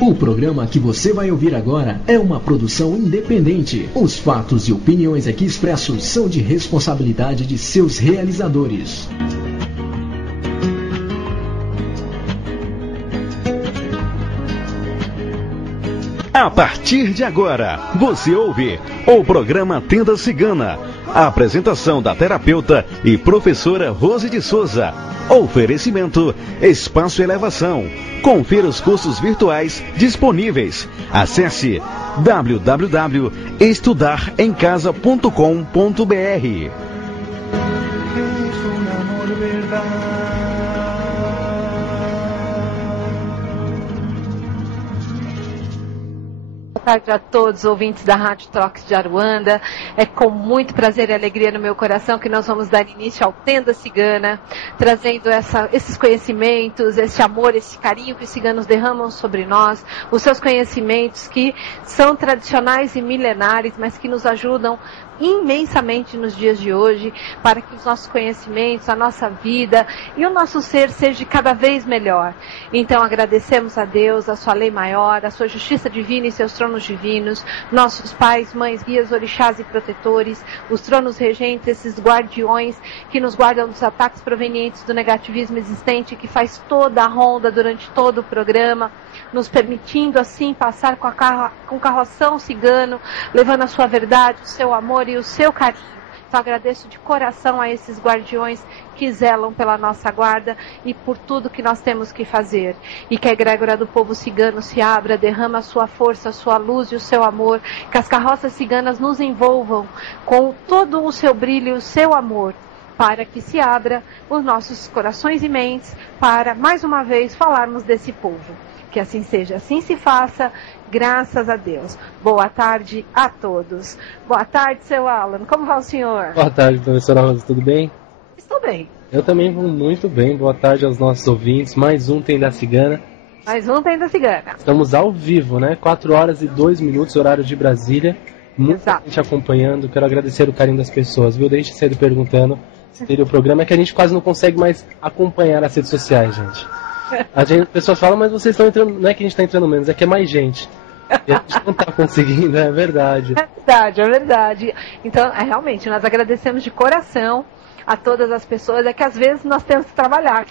O programa que você vai ouvir agora é uma produção independente. Os fatos e opiniões aqui expressos são de responsabilidade de seus realizadores. A partir de agora, você ouve o programa Tenda Cigana. A apresentação da terapeuta e professora Rose de Souza. Oferecimento Espaço Elevação. Confira os cursos virtuais disponíveis. Acesse www.estudaremcasa.com.br. Boa tarde a todos, ouvintes da Rádio Trox de Aruanda. É com muito prazer e alegria no meu coração que nós vamos dar início ao Tenda Cigana, trazendo esses conhecimentos, esse amor, esse carinho que os ciganos derramam sobre nós, os seus conhecimentos que são tradicionais e milenares, mas que nos ajudam imensamente nos dias de hoje, para que os nossos conhecimentos, a nossa vida e o nosso ser seja cada vez melhor. Então agradecemos a Deus, a sua lei maior, a sua justiça divina e seus tronos divinos, nossos pais, mães, guias, orixás e protetores, os tronos regentes, esses guardiões que nos guardam dos ataques provenientes do negativismo existente, que faz toda a ronda durante todo o programa, nos permitindo assim passar com o carroção cigano, levando a sua verdade, o seu amor e o seu carinho. Então agradeço de coração a esses guardiões que zelam pela nossa guarda e por tudo que nós temos que fazer. E que a egrégora do povo cigano se abra, derrama a sua força, a sua luz e o seu amor, que as carroças ciganas nos envolvam com todo o seu brilho e o seu amor, para que se abra os nossos corações e mentes para, mais uma vez, falarmos desse povo. Que assim seja, assim se faça, graças a Deus. Boa tarde a todos. Boa tarde, seu Alan. Como vai o senhor? Boa tarde, professora Rosa. Tudo bem? Estou bem. Eu também vou muito bem. Boa tarde aos nossos ouvintes. Mais um Tenda Cigana. Mais um Tenda Cigana. Estamos ao vivo, né? 4 horas e 2 minutos, horário de Brasília. Muita gente acompanhando. Quero agradecer o carinho das pessoas, viu? Desde cedo perguntando se teria o programa. É que a gente quase não consegue mais acompanhar as redes sociais, gente. As pessoas falam, mas vocês estão entrando. Não é que a gente está entrando menos, é que é mais gente. E a gente não está conseguindo, é verdade. É verdade, é verdade. Então, realmente, nós agradecemos de coração a todas as pessoas. É que às vezes nós temos que trabalhar.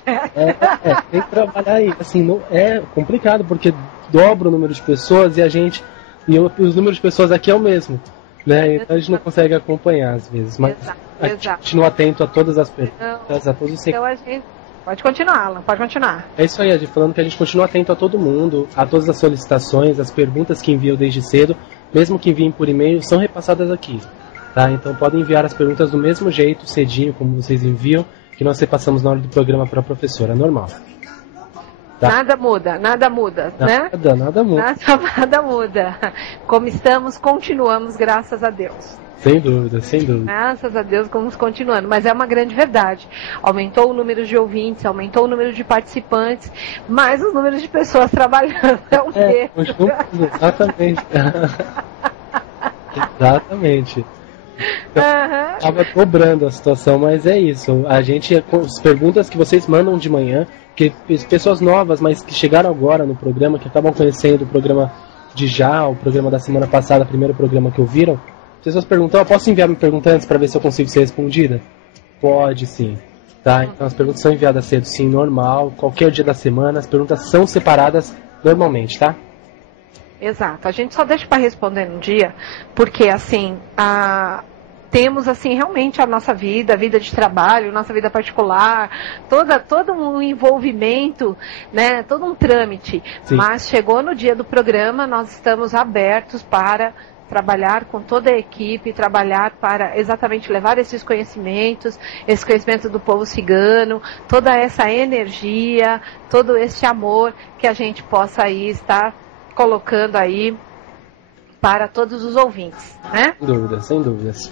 Tem que trabalhar aí. Assim, não, é complicado, porque dobra o número de pessoas e os números de pessoas aqui é o mesmo. Né? Então a gente não consegue acompanhar às vezes. Mas a gente continua atento a todas as perguntas, a todos os Pode continuar, Alan, pode continuar. É isso aí, Adi, falando que a gente continua atento a todo mundo, a todas as solicitações, as perguntas que enviam desde cedo, mesmo que enviem por e-mail, são repassadas aqui. Tá? Então podem enviar as perguntas do mesmo jeito, cedinho, como vocês enviam, que nós repassamos na hora do programa para a professora, normal. Tá? Nada muda, né? Nada muda. Nada muda. Como estamos, continuamos, graças a Deus. Sem dúvida, sem dúvida. Graças a Deus, vamos continuando. Mas é uma grande verdade. Aumentou o número de ouvintes, aumentou o número de participantes, mas os números de pessoas trabalhando é o mesmo. Exatamente. Exatamente. Estava dobrando a situação, mas é isso. A gente, as perguntas que vocês mandam de manhã, que pessoas novas, mas que chegaram agora no programa, que acabam conhecendo o programa o programa da semana passada, o primeiro programa que ouviram, as pessoas perguntam, posso enviar minha pergunta antes para ver se eu consigo ser respondida? Pode sim. Tá? Então as perguntas são enviadas cedo, sim, normal, qualquer dia da semana, as perguntas são separadas normalmente, tá? Exato. A gente só deixa para responder no dia, porque assim, temos assim realmente a nossa vida, a vida de trabalho, nossa vida particular, todo um envolvimento, né, todo um trâmite. Sim. Mas chegou no dia do programa, nós estamos abertos para trabalhar com toda a equipe, trabalhar para exatamente levar esses conhecimentos, esse conhecimento do povo cigano, toda essa energia, todo esse amor que a gente possa aí estar colocando aí para todos os ouvintes, né? Sem dúvidas, sem dúvidas.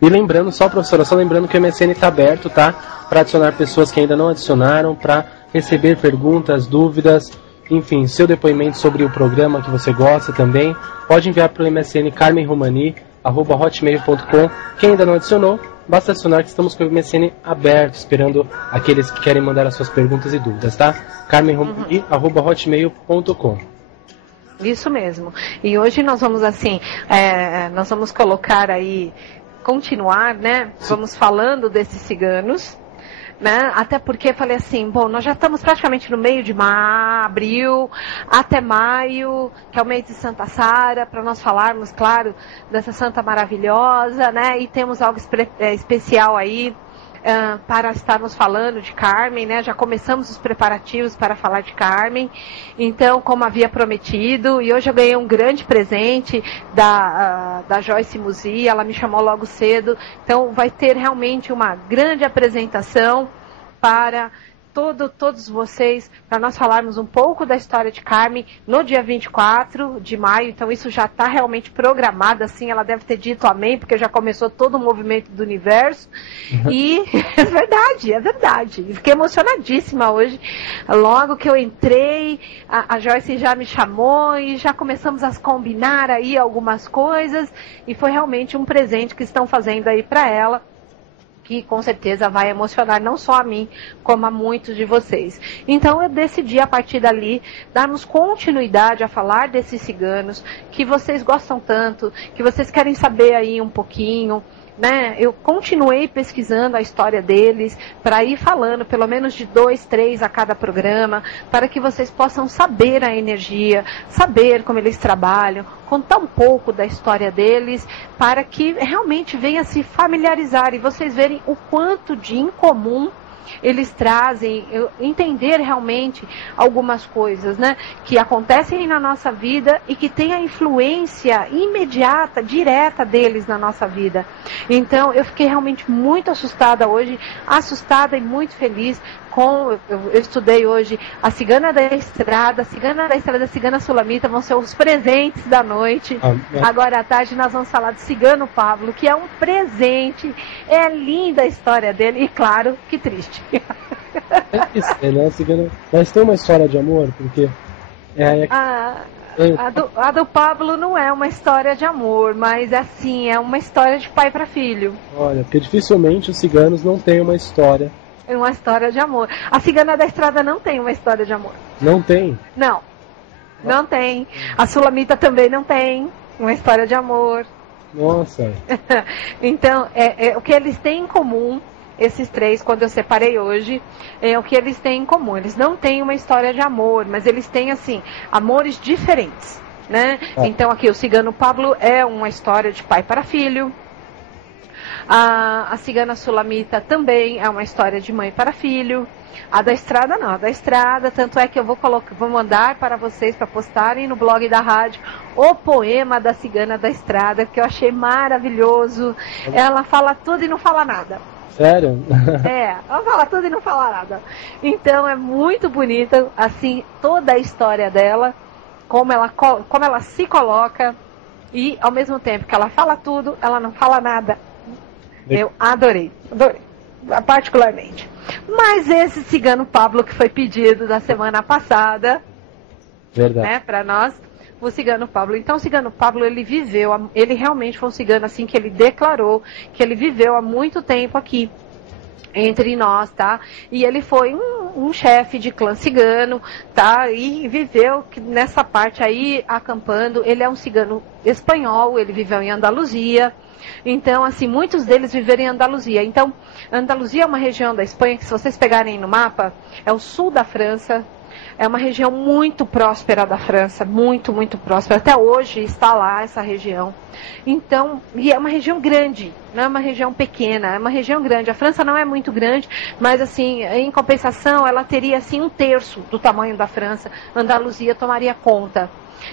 E lembrando, professora, lembrando que o MSN está aberto, tá? Para adicionar pessoas que ainda não adicionaram, para receber perguntas, dúvidas, enfim, seu depoimento sobre o programa que você gosta também, pode enviar para o MSN carmenromani@hotmail.com. Quem ainda não adicionou, basta adicionar que estamos com o MSN aberto, esperando aqueles que querem mandar as suas perguntas e dúvidas, tá? carmenromani@hotmail.com. Isso mesmo. E hoje nós vamos nós vamos colocar aí, continuar, né? Vamos falando desses ciganos, né? Até porque falei assim, bom, nós já estamos praticamente no meio de abril, até maio, que é o mês de Santa Sara, para nós falarmos, claro, dessa santa maravilhosa, né? E temos algo especial aí, para estarmos falando de Carmen, né? Já começamos os preparativos para falar de Carmen, então, como havia prometido, e hoje eu ganhei um grande presente da Joyce Musi, ela me chamou logo cedo, então vai ter realmente uma grande apresentação para todos vocês, para nós falarmos um pouco da história de Carmen no dia 24 de maio, então isso já está realmente programado, assim, ela deve ter dito amém, porque já começou todo o movimento do universo, e é verdade, fiquei emocionadíssima hoje, logo que eu entrei, a Joyce já me chamou, e já começamos a combinar aí algumas coisas, e foi realmente um presente que estão fazendo aí para ela, que com certeza vai emocionar não só a mim, como a muitos de vocês. Então eu decidi, a partir dali, darmos continuidade a falar desses ciganos, que vocês gostam tanto, que vocês querem saber aí um pouquinho, né? Eu continuei pesquisando a história deles, para ir falando pelo menos de 2, 3 a cada programa, para que vocês possam saber a energia, saber como eles trabalham, contar um pouco da história deles, para que realmente venha se familiarizar e vocês verem o quanto de incomum eles trazem, entender realmente algumas coisas, né, que acontecem na nossa vida e que tem a influência imediata, direta deles na nossa vida. Então, eu fiquei realmente muito assustada hoje, assustada e muito feliz eu estudei hoje a Cigana da Estrada, a Cigana Sulamita, vão ser os presentes da noite. Agora à tarde nós vamos falar do Cigano Pablo, que é um presente, é linda a história dele, e claro, que triste. Né, Cigana? Mas tem uma história de amor, porque... A do Pablo não é uma história de amor, mas assim, é uma história de pai para filho. Olha, porque dificilmente os ciganos não têm uma história. Uma história de amor. A Cigana da Estrada não tem uma história de amor. Não tem? Não tem. A Sulamita também não tem uma história de amor. Nossa. Então, o que eles têm em comum, esses três, quando eu separei hoje, é o que eles têm em comum. Eles não têm uma história de amor, mas eles têm, assim, amores diferentes, né? Então, aqui, o Cigano Pablo é uma história de pai para filho. A Cigana Sulamita também é uma história de mãe para filho. A da Estrada não, a da Estrada, tanto é que eu vou mandar para vocês, para postarem no blog da rádio, o poema da Cigana da Estrada, que eu achei maravilhoso. Ela fala tudo e não fala nada. Sério? Ela fala tudo e não fala nada. Então é muito bonita, assim, toda a história dela, como ela se coloca, e ao mesmo tempo que ela fala tudo, ela não fala nada. Eu adorei, particularmente. Mas esse Cigano Pablo que foi pedido da semana passada, né, para nós, o Cigano Pablo. Então o Cigano Pablo, ele realmente foi um cigano assim que ele declarou que ele viveu há muito tempo aqui entre nós, tá? E ele foi um chefe de clã cigano, tá? E viveu nessa parte aí, acampando. Ele é um cigano espanhol, ele viveu em Andaluzia. Então, assim, muitos deles viveram em Andaluzia. Então, Andaluzia é uma região da Espanha que, se vocês pegarem no mapa, é o sul da França. É uma região muito próspera da França, muito, muito próspera. Até hoje está lá essa região. Então, e é uma região grande, não é uma região pequena, é uma região grande. A França não é muito grande, mas assim, em compensação, ela teria assim 1/3 do tamanho da França. Andaluzia tomaria conta.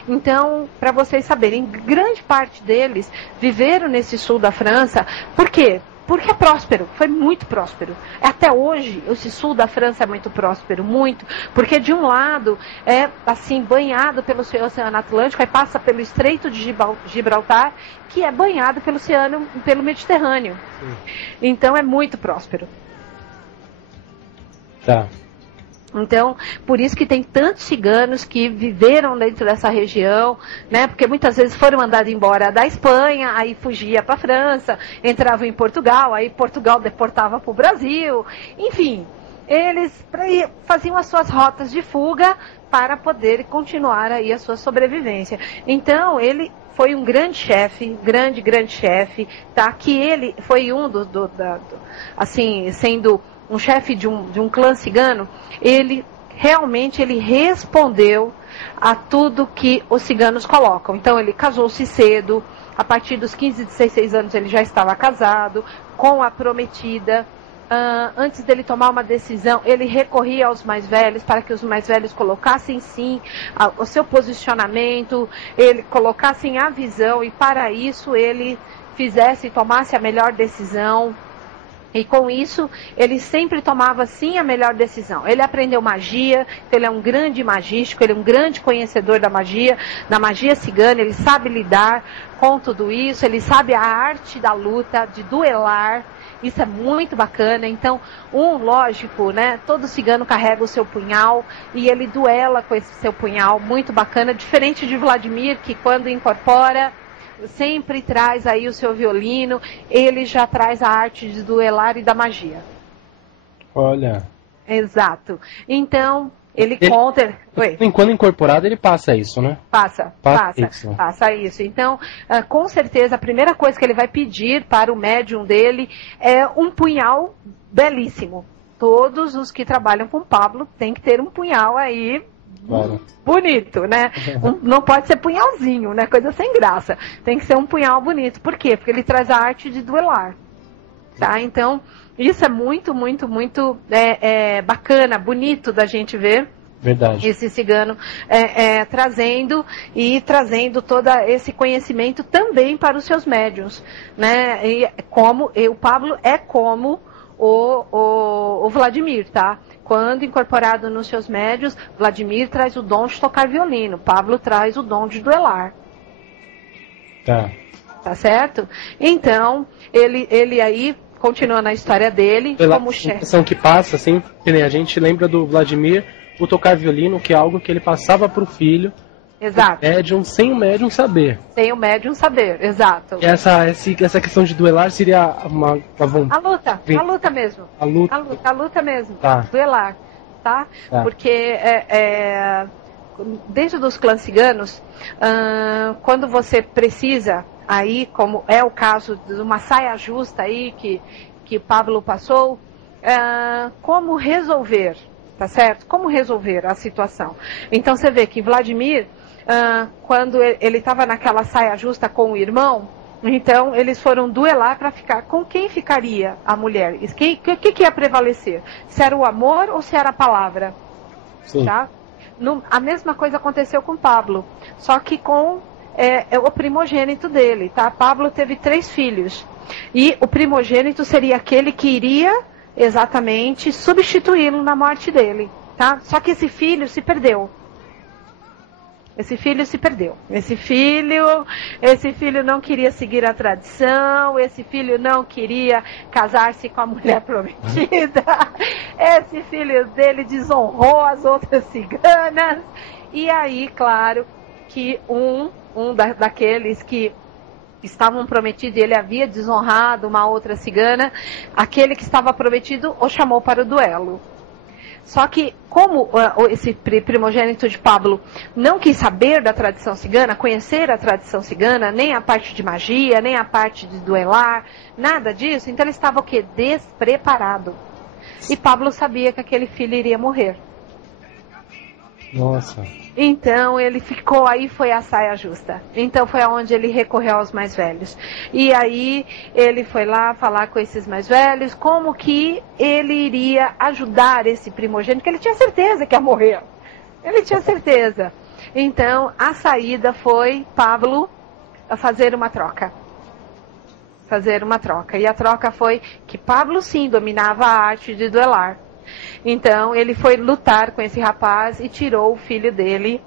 Então, para vocês saberem, grande parte deles viveram nesse sul da França. Por quê? Porque é próspero, foi muito próspero. Até hoje, esse sul da França é muito próspero, muito. Porque de um lado é assim banhado pelo Oceano Atlântico, aí passa pelo Estreito de Gibraltar, que é banhado pelo Mediterrâneo. Sim. Então é muito próspero. Tá. Então, por isso que tem tantos ciganos que viveram dentro dessa região, né? Porque muitas vezes foram mandados embora da Espanha, aí fugia para a França, entravam em Portugal, aí Portugal deportava para o Brasil, enfim. eles faziam as suas rotas de fuga para poder continuar aí a sua sobrevivência. Então, ele foi um grande chefe, grande chefe, tá? Que ele foi um assim, sendo um chefe de um clã cigano, ele realmente respondeu a tudo que os ciganos colocam. Então, ele casou-se cedo, a partir dos 15, 16 anos ele já estava casado, com a prometida. Antes dele tomar uma decisão, ele recorria aos mais velhos para que os mais velhos colocassem sim o seu posicionamento, ele colocassem a visão e para isso ele fizesse e tomasse a melhor decisão. E com isso, ele sempre tomava sim a melhor decisão. Ele aprendeu magia, ele é um grande magístico, ele é um grande conhecedor da magia cigana, ele sabe lidar com tudo isso, ele sabe a arte da luta, de duelar. Isso é muito bacana. Então, lógico, né? Todo cigano carrega o seu punhal e ele duela com esse seu punhal, muito bacana. Diferente de Vladimir, que quando incorpora, sempre traz aí o seu violino, ele já traz a arte de duelar e da magia. Olha. Exato. Então, ele conta... Quando incorporado, ele passa isso, né? Passa isso. Então, com certeza, a primeira coisa que ele vai pedir para o médium dele é um punhal belíssimo. Todos os que trabalham com Pablo têm que ter um punhal aí bonito, né? Não pode ser punhalzinho, né? Coisa sem graça. Tem que ser um punhal bonito. Por quê? Porque ele traz a arte de duelar. Tá? Então, isso é muito bacana, bonito da gente ver. Verdade. Esse cigano trazendo todo esse conhecimento também para os seus médiuns, né? E o Pablo é como o Vladimir, tá? Quando incorporado nos seus médiuns, Vladimir traz o dom de tocar violino, Pablo traz o dom de duelar. Tá certo? Então, ele aí, continuando a história dele, pela como chefe. Que passa, assim, a gente lembra do Vladimir, o tocar violino, que é algo que ele passava para o filho. Exato. Sem o médium saber. Sem o médium saber, exato. Essa questão de duelar seria uma vontade. A luta mesmo. A luta mesmo. Tá. Duelar, tá? Porque dentro dos clãs ciganos, quando você precisa, aí, como é o caso de uma saia justa aí que Pablo passou, como resolver, tá certo? Como resolver a situação? Então você vê que Vladimir, quando ele estava naquela saia justa com o irmão, então eles foram duelar para ficar. Com quem ficaria a mulher? O que ia prevalecer? Se era o amor ou se era a palavra? Sim. Tá? A mesma coisa aconteceu com Pablo, só que com o primogênito dele, tá? Pablo teve 3 filhos e o primogênito seria aquele que iria exatamente substituí-lo na morte dele, tá? Só que esse filho se perdeu. Esse filho não queria seguir a tradição, esse filho não queria casar-se com a mulher prometida, esse filho dele desonrou as outras ciganas, e aí, claro, que daqueles que estavam prometidos, ele havia desonrado uma outra cigana, aquele que estava prometido o chamou para o duelo. Só que, como esse primogênito de Pablo não quis saber da tradição cigana, conhecer a tradição cigana, nem a parte de magia, nem a parte de duelar, nada disso, então ele estava o quê? Despreparado. E Pablo sabia que aquele filho iria morrer. Nossa. Então ele ficou, aí foi a saia justa. Então foi aonde ele recorreu aos mais velhos. E aí ele foi lá falar com esses mais velhos como que ele iria ajudar esse primogênito, que ele tinha certeza que ia morrer. Ele tinha certeza. Então a saída foi Pablo a fazer uma troca. E a troca foi que Pablo sim dominava a arte de duelar. Então ele foi lutar com esse rapaz e tirou o filho dele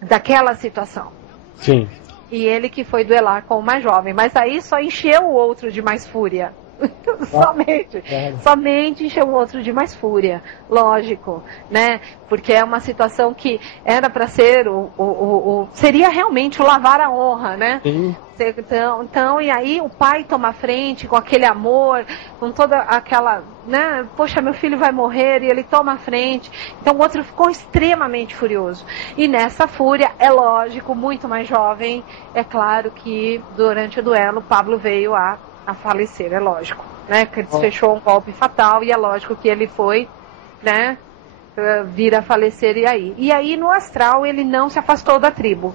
daquela situação. Sim. E ele que foi duelar com o mais jovem, mas aí só encheu o outro de mais fúria. Somente encheu o outro de mais fúria, lógico, né? Porque é uma situação que era para ser seria realmente o lavar a honra, né? Sim. Então, e aí o pai toma frente com aquele amor, com toda aquela né, poxa, meu filho vai morrer, e ele toma a frente. Então o outro ficou extremamente furioso. E nessa fúria, é lógico, muito mais jovem, é claro que durante o duelo, Pablo veio a falecer, é lógico, né, que desfechou um golpe fatal, e é lógico que ele foi, né, vir a falecer. E aí no astral ele não se afastou da tribo.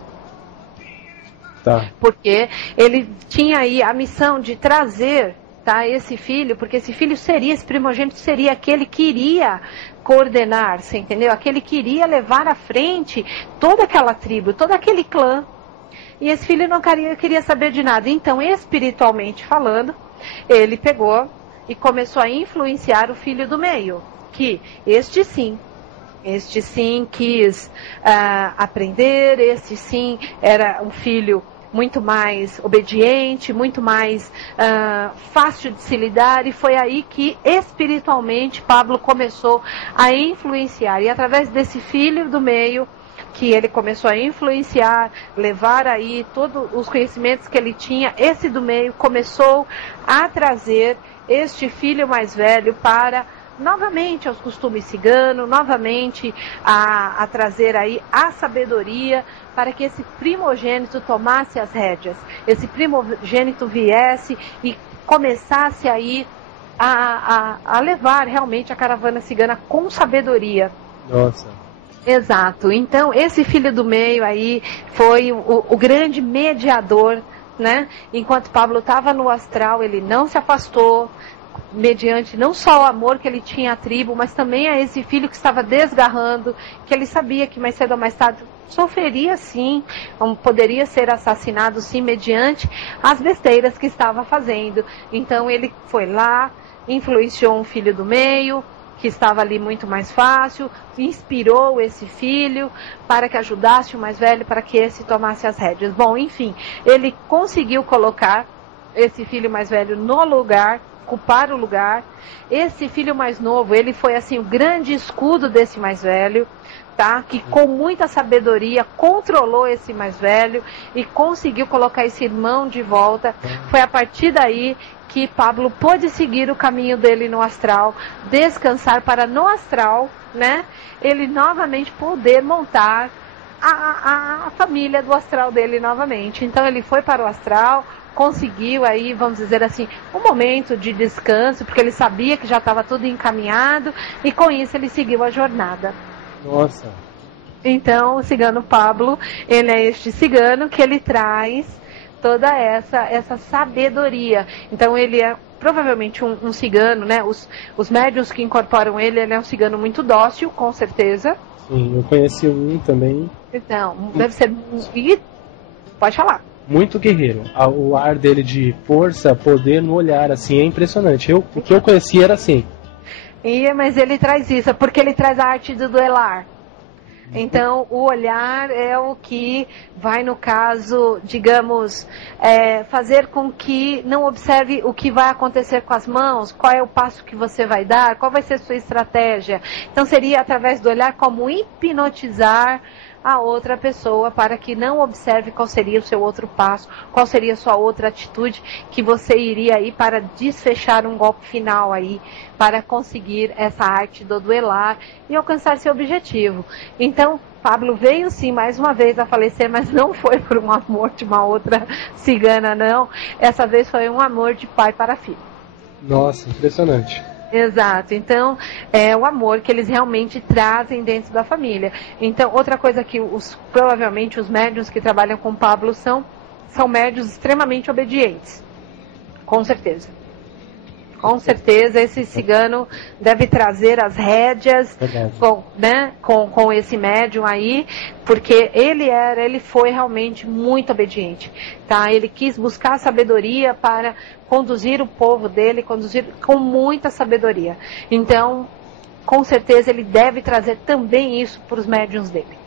Tá. Porque ele tinha aí a missão de trazer, tá, esse filho, porque esse filho seria, esse primogênito seria aquele que iria coordenar, você entendeu? Aquele que iria levar à frente toda aquela tribo, todo aquele clã. E esse filho não queria saber de nada. Então, espiritualmente falando, ele pegou e começou a influenciar o filho do meio, que este sim quis aprender, este sim era um filho muito mais obediente, muito mais fácil de se lidar, e foi aí que espiritualmente Pablo começou a influenciar, e através desse filho do meio, que ele começou a influenciar, levar aí todos os conhecimentos que ele tinha, esse do meio começou a trazer este filho mais velho para novamente aos costumes ciganos, novamente a trazer aí a sabedoria para que esse primogênito tomasse as rédeas, esse primogênito viesse e começasse aí a levar realmente a caravana cigana com sabedoria. Nossa. Exato. Então esse filho do meio aí foi o grande mediador, né? Enquanto Pablo estava no astral, ele não se afastou, mediante não só o amor que ele tinha à tribo, mas também a esse filho que estava desgarrando, que ele sabia que mais cedo ou mais tarde sofreria sim, poderia ser assassinado sim, mediante as besteiras que estava fazendo. Então ele foi lá, influenciou um filho do meio, que estava ali muito mais fácil, inspirou esse filho para que ajudasse o mais velho, para que esse tomasse as rédeas. Bom, enfim, ele conseguiu colocar esse filho mais velho no lugar, ocupar o lugar. Esse filho mais novo, ele foi assim o grande escudo desse mais velho, tá? Que com muita sabedoria controlou esse mais velho e conseguiu colocar esse irmão de volta. Foi a partir daí que Pablo pôde seguir o caminho dele no astral, descansar para no astral, né, ele novamente poder montar a família do astral dele novamente. Então ele foi para o astral, conseguiu aí, vamos dizer assim, um momento de descanso, porque ele sabia que já estava tudo encaminhado, e com isso ele seguiu a jornada. Nossa. Então o cigano Pablo, ele é este cigano que ele traz toda essa sabedoria. Então ele é provavelmente um cigano, né? Os médiuns que incorporam ele é um cigano muito dócil, com certeza. Sim, eu conheci um também. Então, deve ser... E pode falar. Muito guerreiro. O ar dele de força, poder no olhar, assim, é impressionante. O que eu conheci era assim. Mas ele traz isso, porque ele traz a arte do duelar. Então, o olhar é o que vai, no caso, digamos, fazer com que não observe o que vai acontecer com as mãos, qual é o passo que você vai dar, qual vai ser a sua estratégia. Então, seria através do olhar como hipnotizar a outra pessoa para que não observe qual seria o seu outro passo, qual seria a sua outra atitude que você iria aí para desfechar um golpe final aí, para conseguir essa arte do duelar e alcançar seu objetivo. Então, Pablo veio sim mais uma vez a falecer, mas não foi por um amor de uma outra cigana, não. Essa vez foi um amor de pai para filho. Nossa, impressionante. Exato, então é o amor que eles realmente trazem dentro da família. Então, outra coisa que provavelmente os médiuns que trabalham com Pablo são médiuns extremamente obedientes, com certeza. Com certeza esse cigano deve trazer as rédeas com esse médium aí, porque ele foi realmente muito obediente, tá? Ele quis buscar sabedoria para conduzir o povo dele, conduzir com muita sabedoria. Então, com certeza ele deve trazer também isso para os médiuns dele.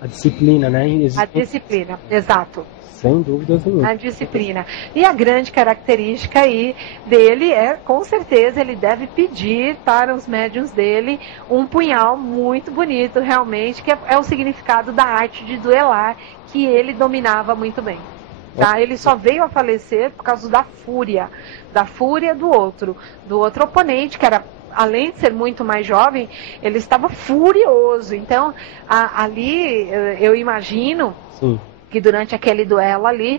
A disciplina, né? A disciplina, exato. Sem dúvida nenhuma. A disciplina. E a grande característica aí dele é, com certeza, ele deve pedir para os médiuns dele um punhal muito bonito, realmente, que é o significado da arte de duelar, que ele dominava muito bem. Tá? Ele só veio a falecer por causa da fúria do outro oponente, que era além de ser muito mais jovem, ele estava furioso. Então, ali, eu imagino... Sim. Que durante aquele duelo ali,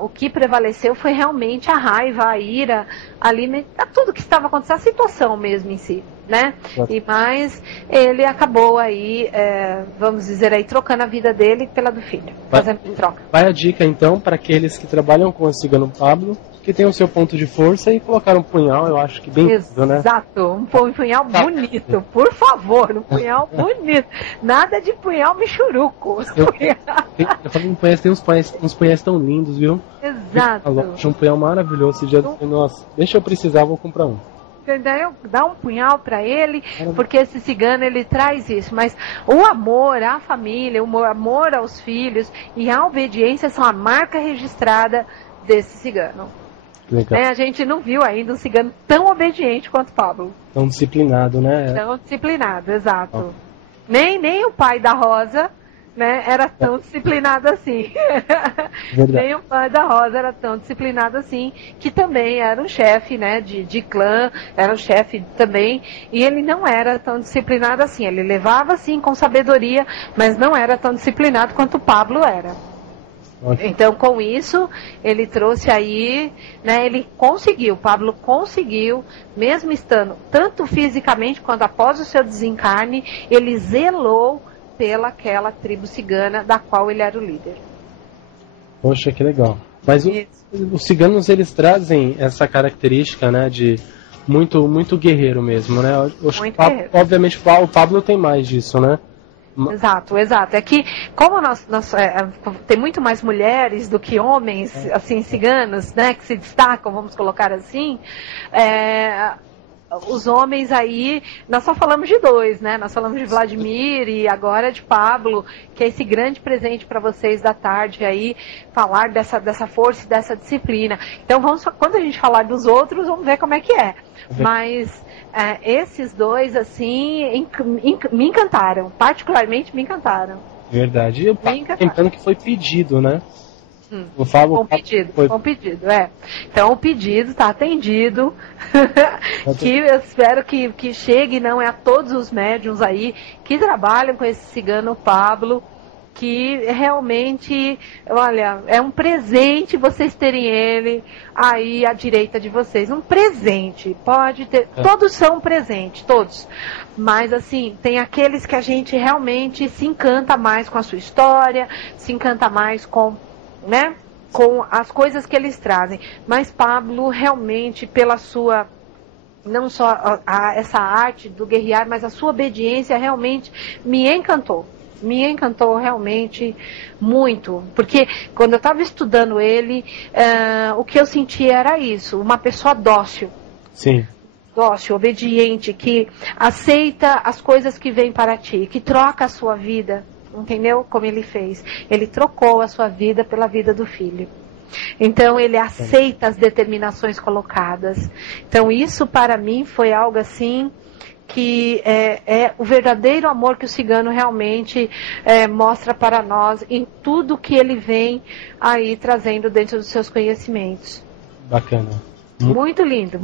o que prevaleceu foi realmente a raiva, a ira, ali, tudo que estava acontecendo, a situação mesmo em si, né? Mas ele acabou aí, vamos dizer aí, trocando a vida dele pela do filho, fazendo troca. Vai a dica então para aqueles que trabalham com o Cigano Pablo, que tem o seu ponto de força e colocar um punhal, eu acho que bem lindo, né? Exato, um punhal bonito, por favor, um punhal bonito. Nada de punhal michuruco. Eu falei em punhais, tem uns punhais tão lindos, viu? Exato. Um punhal maravilhoso. Nossa, deixa eu precisar, vou comprar um. Dá um punhal para ele, porque esse cigano ele traz isso, mas o amor à família, o amor aos filhos e a obediência são a marca registrada desse cigano. A gente não viu ainda um cigano tão obediente quanto Pablo. Tão disciplinado, né? Tão disciplinado, exato. Nem o pai da Rosa, né, era tão disciplinado assim. Nem o pai da Rosa era tão disciplinado assim, que também era um chefe, né, de clã, era um chefe também, e ele não era tão disciplinado assim. Ele levava, sim, com sabedoria, mas não era tão disciplinado quanto o Pablo era. Então, com isso, ele trouxe aí, né, Pablo conseguiu, mesmo estando tanto fisicamente quanto após o seu desencarne, ele zelou pelaquela tribo cigana da qual ele era o líder. Poxa, que legal. Mas os ciganos, eles trazem essa característica, né, de muito guerreiro mesmo, né? Guerreiro. Obviamente o Pablo tem mais disso, né? Exato. É que, como tem muito mais mulheres do que homens, assim, ciganos, né, que se destacam, vamos colocar assim, os homens aí, nós só falamos de dois, né, nós falamos de Vladimir e agora de Pablo, que é esse grande presente para vocês da tarde aí, falar dessa força e dessa disciplina. Então, quando a gente falar dos outros, vamos ver como é que é. Mas... esses dois, assim, me encantaram. Particularmente me encantaram. Verdade. E lembrando que foi pedido, né? Com pedido, Então o pedido está atendido. Que eu espero que chegue, não é a todos os médiuns aí que trabalham com esse cigano Pablo, que realmente, olha, é um presente vocês terem ele aí à direita de vocês. Um presente, pode ter, todos são um presente, todos. Mas assim, tem aqueles que a gente realmente se encanta mais com a sua história, se encanta mais com, né, com as coisas que eles trazem. Mas Pablo realmente, pela sua... não só essa arte do guerrear, mas a sua obediência realmente me encantou. Me encantou realmente muito, porque quando eu estava estudando ele, o que eu sentia era isso, uma pessoa dócil. Sim. Dócil, obediente, que aceita as coisas que vêm para ti, que troca a sua vida, entendeu? Como ele fez. Ele trocou a sua vida pela vida do filho. Então ele aceita as determinações colocadas. Então isso para mim foi algo assim... que é o verdadeiro amor que o cigano realmente mostra para nós em tudo que ele vem aí trazendo dentro dos seus conhecimentos. Bacana. Muito lindo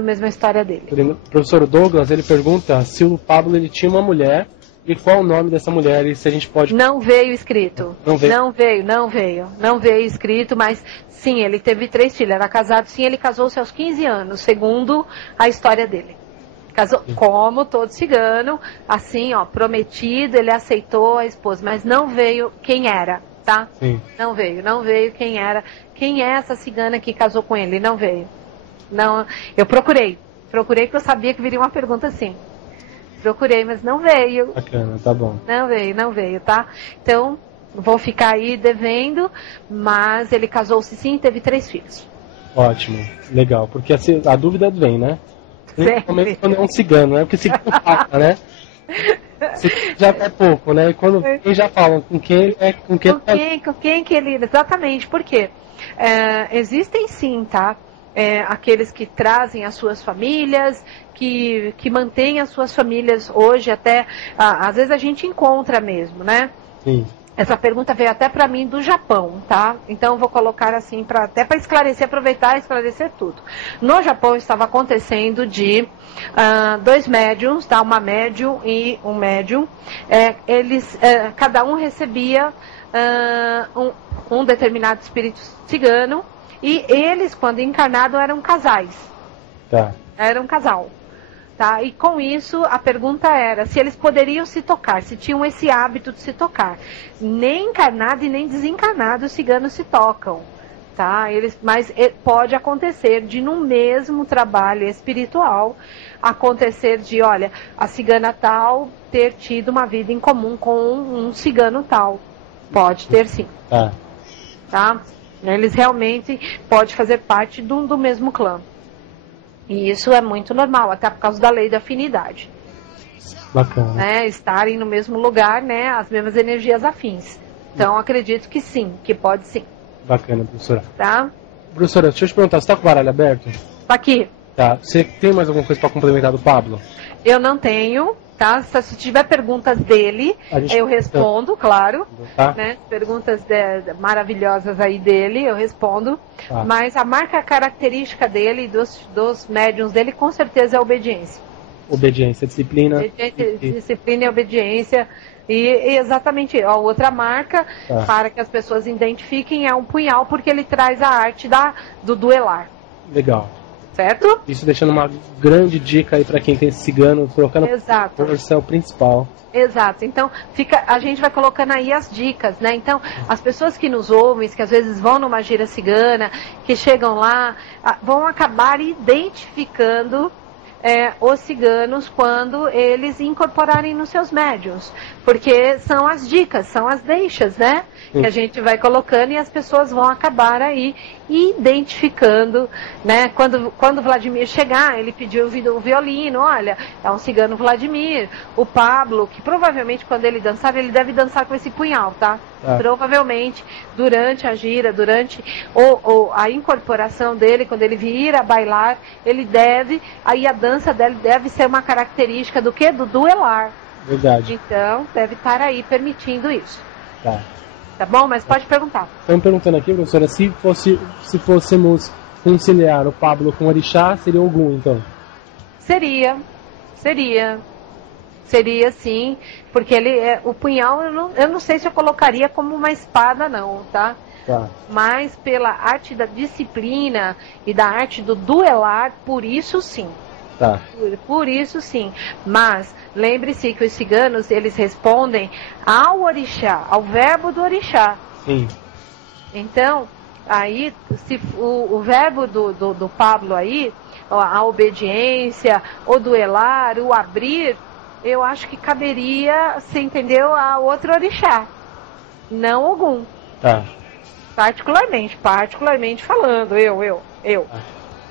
mesmo a história dele. O professor Douglas, ele pergunta se o Pablo ele tinha uma mulher e qual o nome dessa mulher e se a gente pode... Não veio escrito. Não veio escrito, mas sim, ele teve 3 filhos, era casado, sim, ele casou-se aos 15 anos, segundo a história dele. Casou, como todo cigano, assim, ó, prometido, ele aceitou a esposa, mas não veio quem era, tá? Sim. Não veio quem era, quem é essa cigana que casou com ele, não veio. Não, eu procurei porque eu sabia que viria uma pergunta assim. Procurei, mas não veio. Bacana, tá bom. Não veio, tá? Então, vou ficar aí devendo, mas ele casou-se sim e teve 3 filhos. Ótimo, legal, porque a dúvida vem, né? Principalmente quando é um cigano, né? Porque cigano fala, né? Já é pouco, né? E quando eles já falam com quem ele é, com quem que ele... Exatamente, porque existem sim, tá? Aqueles que trazem as suas famílias, que mantêm as suas famílias hoje até... às vezes a gente encontra mesmo, né? Sim. Essa pergunta veio até para mim do Japão, tá? Então eu vou colocar assim, até para esclarecer, aproveitar e esclarecer tudo. No Japão estava acontecendo de 2 médiums, tá? Uma médium e um médium. Cada um recebia um determinado espírito cigano, e eles, quando encarnados, eram casais. Tá. Era um casal. Tá? E com isso, a pergunta era se eles poderiam se tocar, se tinham esse hábito de se tocar. Nem encarnado e nem desencarnado os ciganos se tocam. Tá? Mas pode acontecer de, no mesmo trabalho espiritual, acontecer de, olha, a cigana tal ter tido uma vida em comum com um cigano tal. Pode ter, sim. Tá? Eles realmente podem fazer parte do mesmo clã. E isso é muito normal, até por causa da lei da afinidade. Bacana. Né? Estarem no mesmo lugar, né? As mesmas energias afins. Então, acredito que sim, que pode sim. Bacana, professora. Tá? Professora, deixa eu te perguntar, você está com o baralho aberto? Tá aqui. Tá. Você tem mais alguma coisa para complementar do Pablo? Eu não tenho, tá? Se tiver perguntas dele, eu respondo, claro. Tá. Né? Perguntas maravilhosas aí dele, eu respondo. Tá. Mas a marca característica dele, dos médiums dele, com certeza é a obediência. Obediência, disciplina. Disciplina e obediência. E exatamente, a outra marca, para que as pessoas identifiquem, é um punhal, porque ele traz a arte do duelar. Legal. Certo? Isso deixando uma grande dica aí para quem tem esse cigano, colocando Exato. o corcel principal. Exato, então a gente vai colocando aí as dicas, né? Então, as pessoas que nos ouvem, que às vezes vão numa gira cigana, que chegam lá, vão acabar identificando os ciganos quando eles incorporarem nos seus médiuns, porque são as dicas, são as deixas, né? Que a gente vai colocando e as pessoas vão acabar aí identificando, né? Quando o Vladimir chegar, ele pediu o violino, olha, é um cigano Vladimir. O Pablo, que provavelmente quando ele dançar, ele deve dançar com esse punhal, tá? Provavelmente, durante a gira, durante a incorporação dele, quando ele vir a bailar, ele deve, aí a dança dele deve ser uma característica do quê? Do duelar. Verdade. Então, deve estar aí permitindo isso. Tá bom? Mas pode perguntar. Estão perguntando aqui, professora, se fôssemos conciliar o Pablo com o Orixá, seria Ogum, então? Seria sim, porque o punhal, eu não sei se eu colocaria como uma espada não, tá? Mas pela arte da disciplina e da arte do duelar, por isso sim. Por isso sim, mas lembre-se que os ciganos, eles respondem ao orixá, ao verbo do orixá. Sim. Então, aí, se o verbo do Pablo aí, a obediência, o duelar, o abrir, eu acho que caberia, você entendeu, a outro orixá, não Ogum. Particularmente falando, eu.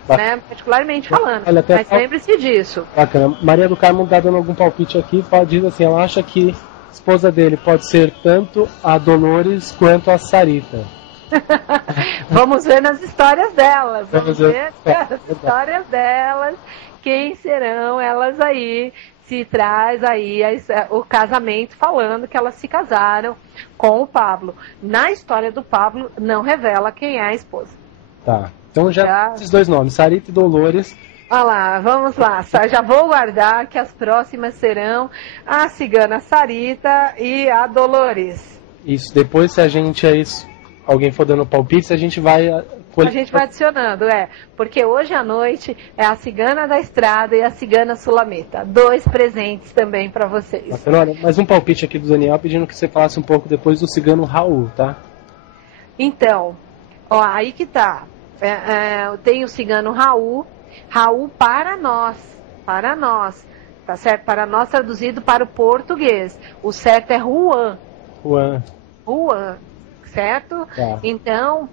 Né, particularmente falando, mas lembre-se disso. Bacana. Maria do Carmo está dando algum palpite aqui, diz assim, ela acha que a esposa dele pode ser tanto a Dolores quanto a Sarita. Vamos ver nas histórias delas, vamos ver nas histórias delas, quem serão elas aí, se traz aí o casamento falando que elas se casaram com o Pablo. Na história do Pablo não revela quem é a esposa. Então já esses dois nomes, Sarita e Dolores. Olha lá, vamos lá. Já vou guardar que as próximas serão a cigana Sarita e a Dolores. Isso, depois se a gente alguém for dando palpites, a gente vai... A gente vai adicionando, porque hoje à noite é a cigana da estrada e a cigana sulamita. 2 presentes também para vocês. Olha, mais um palpite aqui do Daniel pedindo que você falasse um pouco depois do cigano Raul, tá? Então, aí que tá. Tem o cigano Raul para nós, tá certo? Para nós traduzido para o português. O certo é Juan, certo? Então,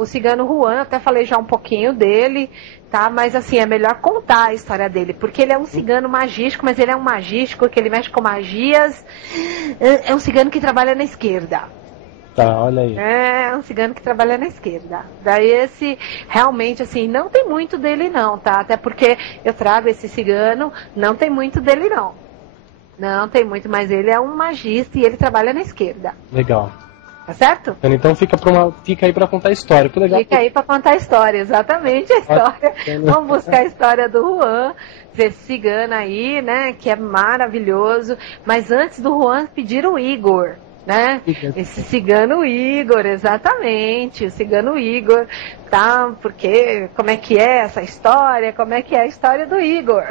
o cigano Juan, até falei já um pouquinho dele, tá? Mas assim, é melhor contar a história dele, porque ele é um cigano magístico, mas ele é um magístico que ele mexe com magias, é um cigano que trabalha na esquerda. Olha aí. É um cigano que trabalha na esquerda. Daí esse, realmente, assim, não tem muito dele não, tá? Até porque eu trago esse cigano, não tem muito dele não. Não tem muito, mas ele é um magista e ele trabalha na esquerda. Legal. Tá certo? Então fica aí pra contar a história. Que legal. Fica aí pra contar a história, exatamente a história. Vamos buscar a história do Juan, desse cigano aí, né? Que é maravilhoso. Mas antes do Juan, pedir o Igor, né? Esse cigano Igor, exatamente. O cigano Igor, tá? Porque como é que é essa história? Como é que é a história do Igor?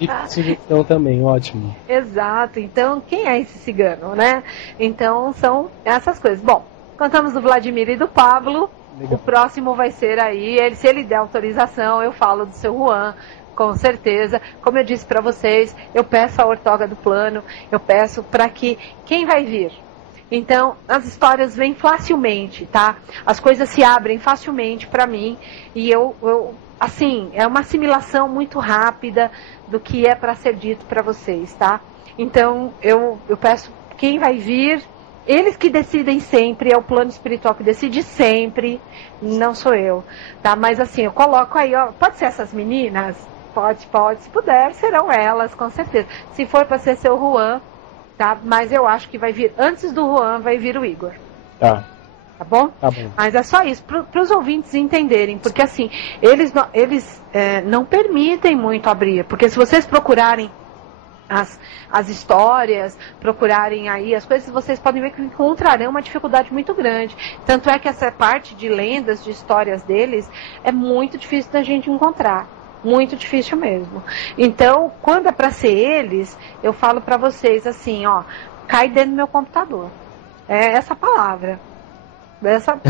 E sugestão também, ótimo. Exato. Então, quem é esse cigano, né? Então, são essas coisas. Bom, contamos do Vladimir e do Pablo. Legal. O próximo vai ser aí, se ele der autorização, eu falo do seu Juan, com certeza. Como eu disse para vocês, eu peço a ortoga do plano, eu peço para que quem vai vir. Então, as histórias vêm facilmente, tá? As coisas se abrem facilmente para mim e eu assim, é uma assimilação muito rápida do que é para ser dito para vocês, tá? Então, eu peço quem vai vir, eles que decidem sempre, é o plano espiritual que decide sempre, não sou eu, tá? Mas assim, eu coloco aí, ó, pode ser essas meninas? Pode, se puder, serão elas, com certeza. Se for para ser seu Juan, tá? Mas eu acho que vai vir, antes do Juan, vai vir o Igor. Tá. Tá bom? Tá bom. Mas é só isso, para os ouvintes entenderem, porque assim, eles não permitem muito abrir, porque se vocês procurarem as histórias, procurarem aí as coisas, vocês podem ver que encontrarão uma dificuldade muito grande. Tanto é que essa parte de lendas, de histórias deles, é muito difícil da gente encontrar. Muito difícil mesmo. Então, quando é para ser eles, eu falo para vocês assim, ó, cai dentro do meu computador. É essa palavra.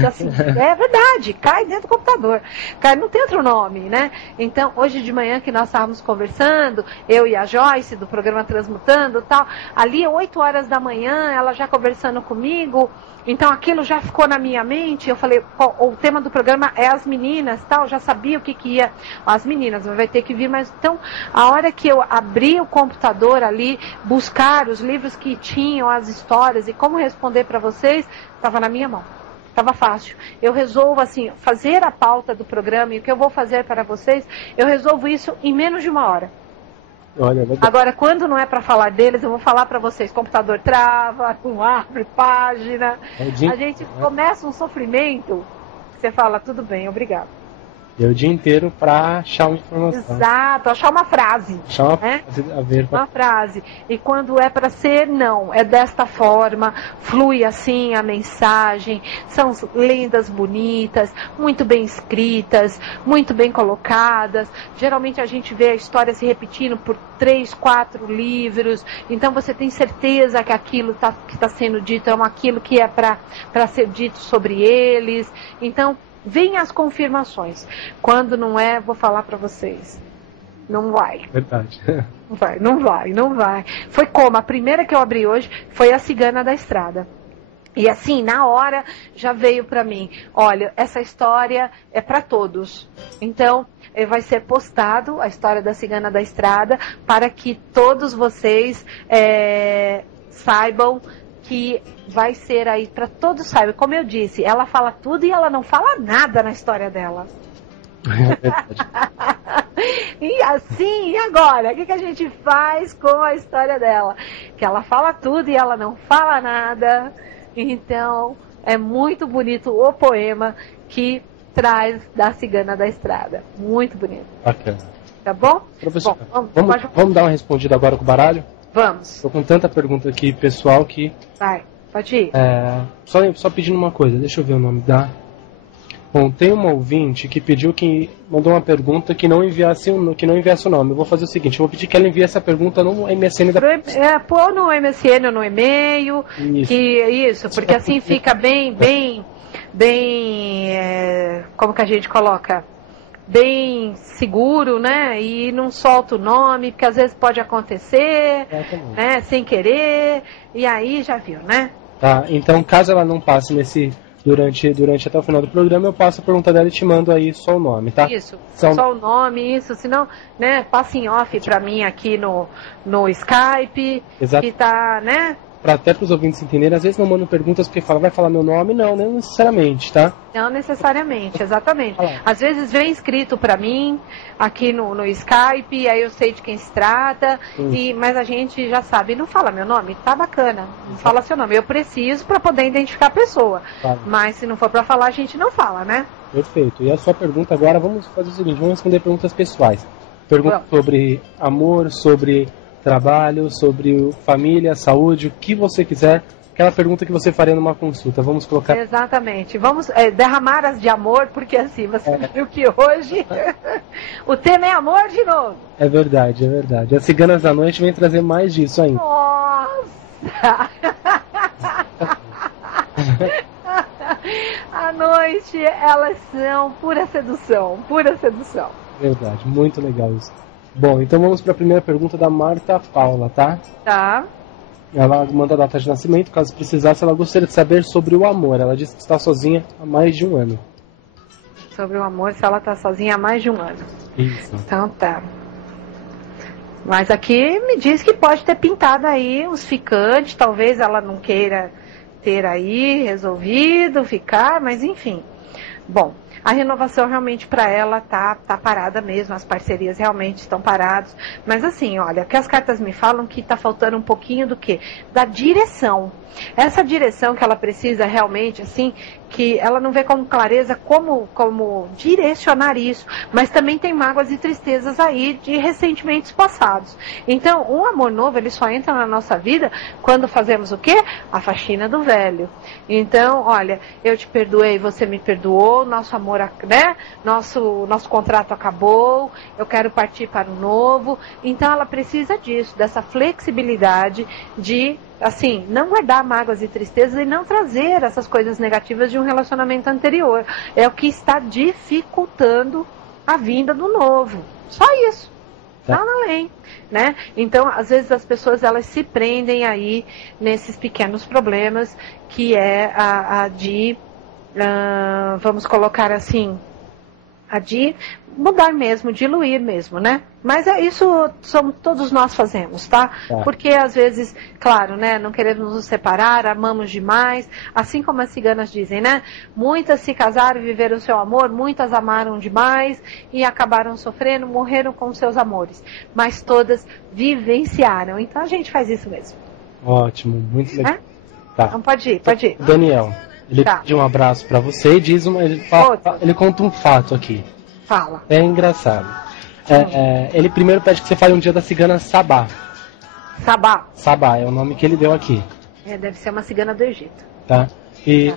Assim, é verdade, cai dentro do computador. Cai, não tem outro nome, né? Então, hoje de manhã que nós estávamos conversando, eu e a Joyce, do programa Transmutando, tal, ali 8 horas da manhã, ela já conversando comigo, então aquilo já ficou na minha mente, eu falei, o tema do programa é as meninas, tal, já sabia o que ia, as meninas, vai ter que vir, mas então, a hora que eu abri o computador ali, buscar os livros que tinham as histórias e como responder para vocês, estava na minha mão. Estava fácil. Eu resolvo, assim, fazer a pauta do programa e o que eu vou fazer para vocês, eu resolvo isso em menos de 1 hora. Olha, agora, quando não é para falar deles, eu vou falar para vocês, computador trava, não abre página. A gente começa um sofrimento, você fala, tudo bem, obrigado. O dia inteiro para achar uma informação. Exato, achar uma frase. Achar uma frase a ver com uma frase. E quando é para ser, não. É desta forma, flui assim a mensagem. São lendas bonitas, muito bem escritas, muito bem colocadas. Geralmente a gente vê a história se repetindo por 3, 4 livros. Então você tem certeza que aquilo que está sendo dito é aquilo que é para ser dito sobre eles. Então, vem as confirmações. Quando não é, vou falar para vocês. Não vai. Verdade. Não vai. Foi como? A primeira que eu abri hoje foi a Cigana da Estrada. E assim, na hora, já veio para mim. Olha, essa história é para todos. Então, vai ser postado a história da Cigana da Estrada para que todos vocês saibam que vai ser aí para todos saibam. Como eu disse, ela fala tudo e ela não fala nada na história dela. E assim, e agora? O que a gente faz com a história dela? Que ela fala tudo e ela não fala nada. Então, é muito bonito o poema que traz da Cigana da Estrada. Muito bonito. Bacana. Tá bom? Professor, bom, vamos dar uma respondida agora com o baralho? Vamos. Estou com tanta pergunta aqui, pessoal, que... Vai, pode ir. Só pedindo uma coisa, deixa eu ver o nome da... Bom, tem uma ouvinte que mandou uma pergunta que não enviasse o nome. Eu vou fazer o seguinte, eu vou pedir que ela envie essa pergunta no MSN da... Pôr no MSN ou no e-mail. Isso. Porque assim fica bem... como que a gente coloca? Bem seguro, né? E não solta o nome, porque às vezes pode acontecer, né? Sem querer, e aí já viu, né? Tá, então caso ela não passe durante até o final do programa, eu passo a pergunta dela e te mando aí só o nome, tá? Isso, só o nome, isso, senão, né, passa em off pra mim aqui no Skype, Exato. que tá, né? até para os ouvintes entenderem, às vezes não mandam perguntas porque fala, vai falar meu nome? Não necessariamente, tá? Não necessariamente, exatamente. Às vezes vem escrito para mim, aqui no Skype, aí eu sei de quem se trata, mas a gente já sabe, não fala meu nome, tá bacana, não fala seu nome. Eu preciso para poder identificar a pessoa, mas se não for para falar, a gente não fala, né? Perfeito. E a sua pergunta agora, vamos fazer o seguinte, vamos responder perguntas pessoais. Pergunta sobre amor, sobre trabalho, sobre família, saúde, o que você quiser. Aquela pergunta que você faria numa consulta. Vamos colocar... Exatamente. Vamos derramar as de amor, porque assim, você viu que hoje o tema é amor de novo. É verdade, é verdade. As Ciganas da Noite vem trazer mais disso ainda. Nossa! À noite, elas são pura sedução, pura sedução. Verdade, muito legal isso. Bom, então vamos para a primeira pergunta da Marta Paula, tá? Tá. Ela manda a data de nascimento, caso precisasse, ela gostaria de saber sobre o amor. Ela diz que está sozinha há mais de um ano. Sobre o amor, se ela está sozinha há mais de um ano. Isso. Então tá. Mas aqui me diz que pode ter pintado aí os ficantes, talvez ela não queira ter aí resolvido, ficar, mas enfim. Bom, a renovação realmente para ela tá parada mesmo, as parcerias realmente estão paradas. Mas assim, olha, que as cartas me falam que tá faltando um pouquinho do quê? Da direção. Essa direção que ela precisa realmente, assim, que ela não vê com clareza como direcionar isso, mas também tem mágoas e tristezas aí de ressentimentos passados. Então, um amor novo, ele só entra na nossa vida quando fazemos o quê? A faxina do velho. Então, olha, eu te perdoei, você me perdoou, nosso amor, né? Nosso contrato acabou, eu quero partir para o novo. Então, ela precisa disso, dessa flexibilidade de, assim, não guardar mágoas e tristezas e não trazer essas coisas negativas de um relacionamento anterior. É o que está dificultando a vinda do novo. Só isso. Nada além, né? Então, às vezes as pessoas, elas se prendem aí nesses pequenos problemas, que é vamos colocar assim, a de mudar mesmo, diluir mesmo, né? Mas isso todos nós fazemos, tá? Porque às vezes, claro, né, não queremos nos separar, amamos demais, assim como as ciganas dizem, né? Muitas se casaram e viveram o seu amor, muitas amaram demais e acabaram sofrendo, morreram com seus amores, mas todas vivenciaram. Então a gente faz isso mesmo. Ótimo, muito legal. Tá. Então pode ir. Daniel, ele pediu um abraço pra você e diz ele conta um fato aqui. Fala. É engraçado. Ele primeiro pede que você fale um dia da cigana Sabá. Sabá. Sabá é o nome que ele deu aqui. Deve ser uma cigana do Egito. Tá. E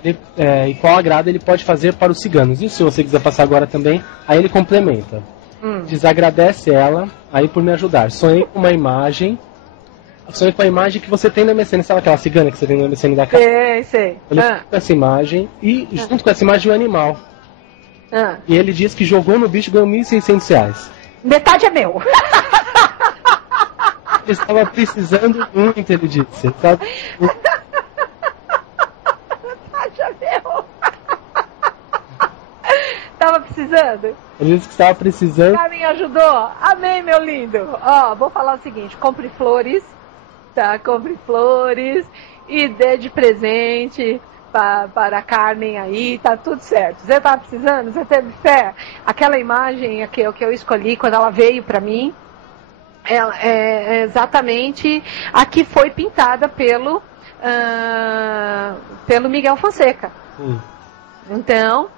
qual agrado ele pode fazer para os ciganos. E se você quiser passar agora também, aí ele complementa. Desagradece ela aí por me ajudar. Sonhei com uma imagem. Sonhei com a imagem que você tem na MSN. Sabe aquela cigana que você tem na MSN da casa? Sei. Ele com essa imagem e junto com essa imagem o animal. E ele diz que jogou no bicho e ganhou R$1.600. Metade é meu. Ele estava precisando muito, ele disse. Metade é meu. Tava precisando? Ele disse que estava precisando. Ah, me ajudou? Amém, meu lindo. Ó, vou falar o seguinte, compre flores, tá? Compre flores e dê de presente para a Carmen aí, tá tudo certo. Você tá precisando? Você teve fé? Aquela imagem que eu escolhi quando ela veio para mim, ela é exatamente a que foi pintada pelo Miguel Fonseca. Então,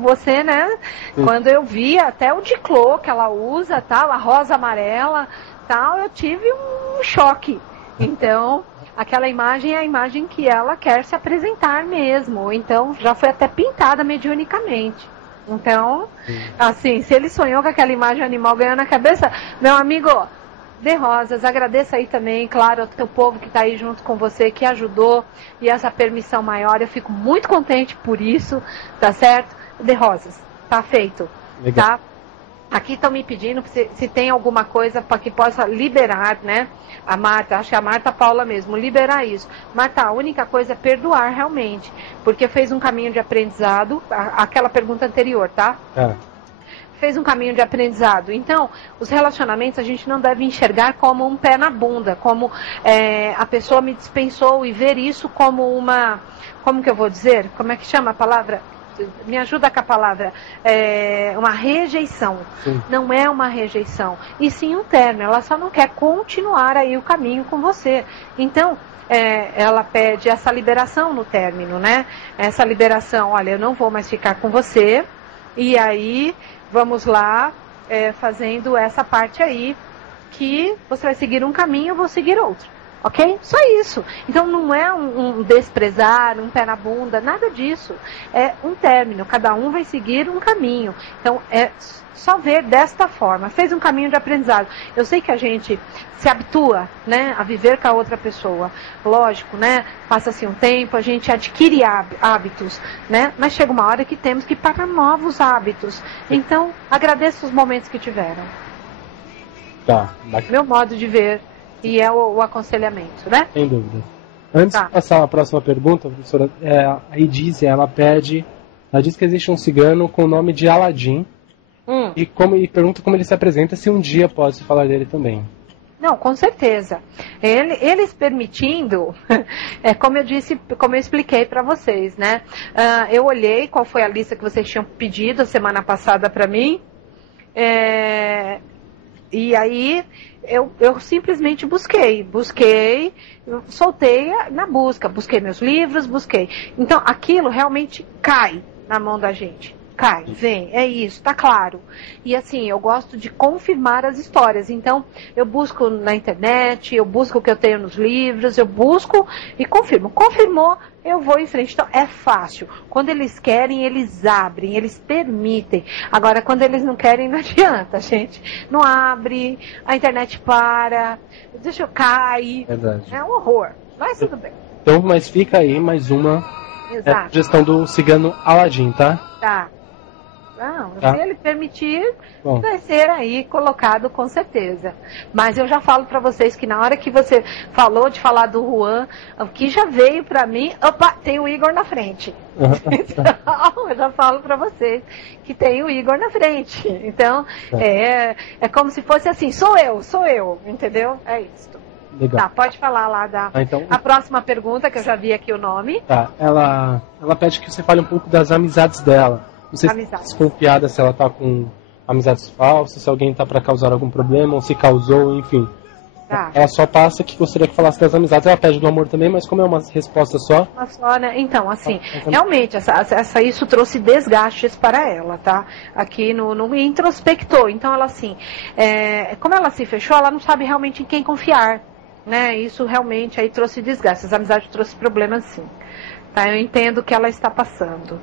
você, né, quando eu vi até o diclô que ela usa, tal, a rosa amarela, tal, eu tive um choque. Então, aquela imagem é a imagem que ela quer se apresentar mesmo. Então, já foi até pintada mediunicamente. Então, assim, se ele sonhou com aquela imagem animal ganhando na cabeça, meu amigo, dê rosas, agradeça aí também, claro, ao teu povo que está aí junto com você, que ajudou, e essa permissão maior, eu fico muito contente por isso, tá certo? Dê rosas, tá feito. Legal. Tá? Aqui estão me pedindo se tem alguma coisa para que possa liberar, né? A Marta, acho que a Marta Paula mesmo, liberar isso. Marta, a única coisa é perdoar realmente, porque fez um caminho de aprendizado, aquela pergunta anterior, tá? fez um caminho de aprendizado. Então, os relacionamentos a gente não deve enxergar como um pé na bunda, como a pessoa me dispensou e ver isso como uma, como que eu vou dizer? Como é que chama a palavra? Me ajuda com a palavra, uma rejeição. Sim. Não é uma rejeição, e sim um término. Ela só não quer continuar aí o caminho com você. Então, ela pede essa liberação no término, né? Essa liberação, olha, eu não vou mais ficar com você, e aí vamos lá fazendo essa parte aí, que você vai seguir um caminho, eu vou seguir outro. Ok? Só isso. Então não é um desprezar, um pé na bunda, nada disso. É um término, cada um vai seguir um caminho. Então é só ver desta forma. Fez um caminho de aprendizado. Eu sei que a gente se habitua, né, a viver com a outra pessoa. Lógico, né? Passa-se um tempo, a gente adquire hábitos, né? Mas chega uma hora que temos que ir para novos hábitos. Então, agradeço os momentos que tiveram. Tá. Meu modo de ver. E é o aconselhamento, né? Sem dúvida. Antes de passar a próxima pergunta, professora, a Edízia, ela diz que existe um cigano com o nome de Aladim, e pergunta como ele se apresenta, se um dia pode se falar dele também. Não, com certeza. Eles permitindo, como eu disse, como eu expliquei para vocês, né? Eu olhei qual foi a lista que vocês tinham pedido a semana passada para mim, e aí eu simplesmente busquei, soltei na busca, busquei meus livros, busquei. Então aquilo realmente cai na mão da gente. Cai, vem, é isso, tá claro. E assim, eu gosto de confirmar as histórias. Então, eu busco na internet, eu busco o que eu tenho nos livros, eu busco e confirmo. Confirmou, eu vou em frente. Então, é fácil. Quando eles querem, eles abrem, eles permitem. Agora, quando eles não querem, não adianta, gente. Não abre, a internet para, deixa eu cair. Verdade. É um horror, mas tudo bem. Então, mas fica aí mais uma gestão do cigano Aladim, tá? Tá. Não, se ele permitir, vai ser aí colocado com certeza. Mas eu já falo para vocês que na hora que você falou de falar do Juan, o que já veio para mim, opa, tem o Igor na frente. Então, eu já falo para vocês que tem o Igor na frente. Então, é como se fosse assim, sou eu, entendeu? É isso. Legal. Tá, pode falar lá a próxima pergunta, que eu já vi aqui o nome. Tá, ela pede que você fale um pouco das amizades dela. Não sei se está desconfiada se ela está com amizades falsas, se alguém está para causar algum problema, ou se causou, enfim. Tá. Ela só passa que gostaria que falasse das amizades. Ela pede do amor também, mas como é uma resposta só... Uma só, né? Então, assim, realmente, isso trouxe desgastes para ela, tá? Aqui no introspectou. Então, ela assim, como ela se fechou, ela não sabe realmente em quem confiar, né? Isso realmente aí trouxe desgastes. As amizades trouxe problemas, sim. Tá? Eu entendo o que ela está passando.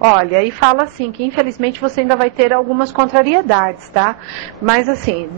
Olha, e fala assim, que infelizmente você ainda vai ter algumas contrariedades, tá? Mas assim,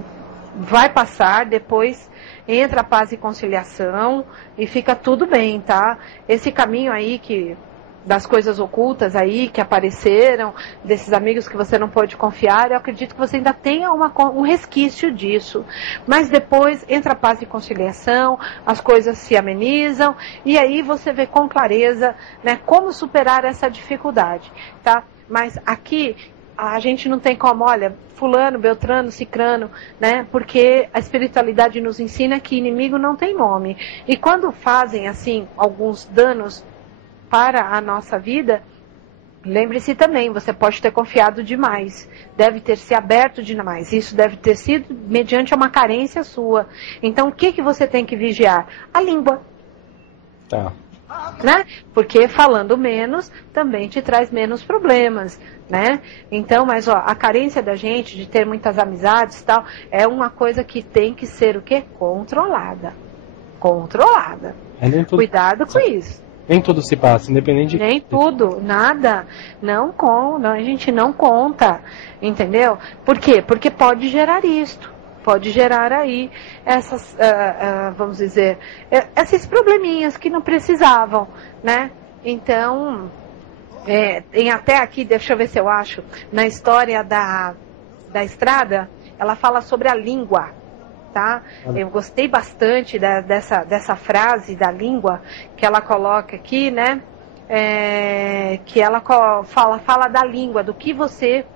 vai passar, depois entra a paz e conciliação e fica tudo bem, tá? Esse caminho aí das coisas ocultas aí que apareceram, desses amigos que você não pôde confiar, eu acredito que você ainda tenha um resquício disso. Mas depois entra a paz e conciliação, as coisas se amenizam, e aí você vê com clareza, né, como superar essa dificuldade, tá? Mas aqui a gente não tem como, olha, fulano, beltrano, cicrano, né? Porque a espiritualidade nos ensina que inimigo não tem nome. E quando fazem, assim, alguns danos para a nossa vida, lembre-se também, você pode ter confiado demais, deve ter se aberto demais, isso deve ter sido mediante uma carência sua. Então o que você tem que vigiar? A língua. Tá. Né? Porque falando menos também te traz menos problemas, né? Então, mas a carência da gente de ter muitas amizades e tal, é uma coisa que tem que ser o quê? Controlada. Cuidado com isso. Nem tudo se passa, independente de... Nem tudo, nada. A gente não conta, entendeu? Por quê? Porque pode gerar isto. Pode gerar aí essas, vamos dizer, esses probleminhas que não precisavam, né? Então, tem até aqui, deixa eu ver se eu acho, na história da estrada, ela fala sobre a língua. Tá? Eu gostei bastante dessa frase da língua que ela coloca aqui, né? Que ela fala da língua, do que você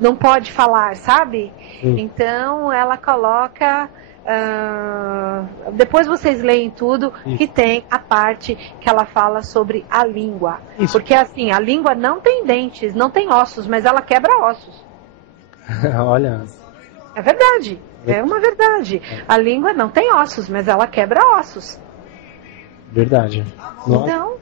não pode falar, sabe? Então ela coloca... depois vocês leem tudo, que tem a parte que ela fala sobre a língua. Porque assim, a língua não tem dentes, não tem ossos, mas ela quebra ossos. Olha. É verdade, é uma verdade. A língua não tem ossos, mas ela quebra ossos. Verdade. Então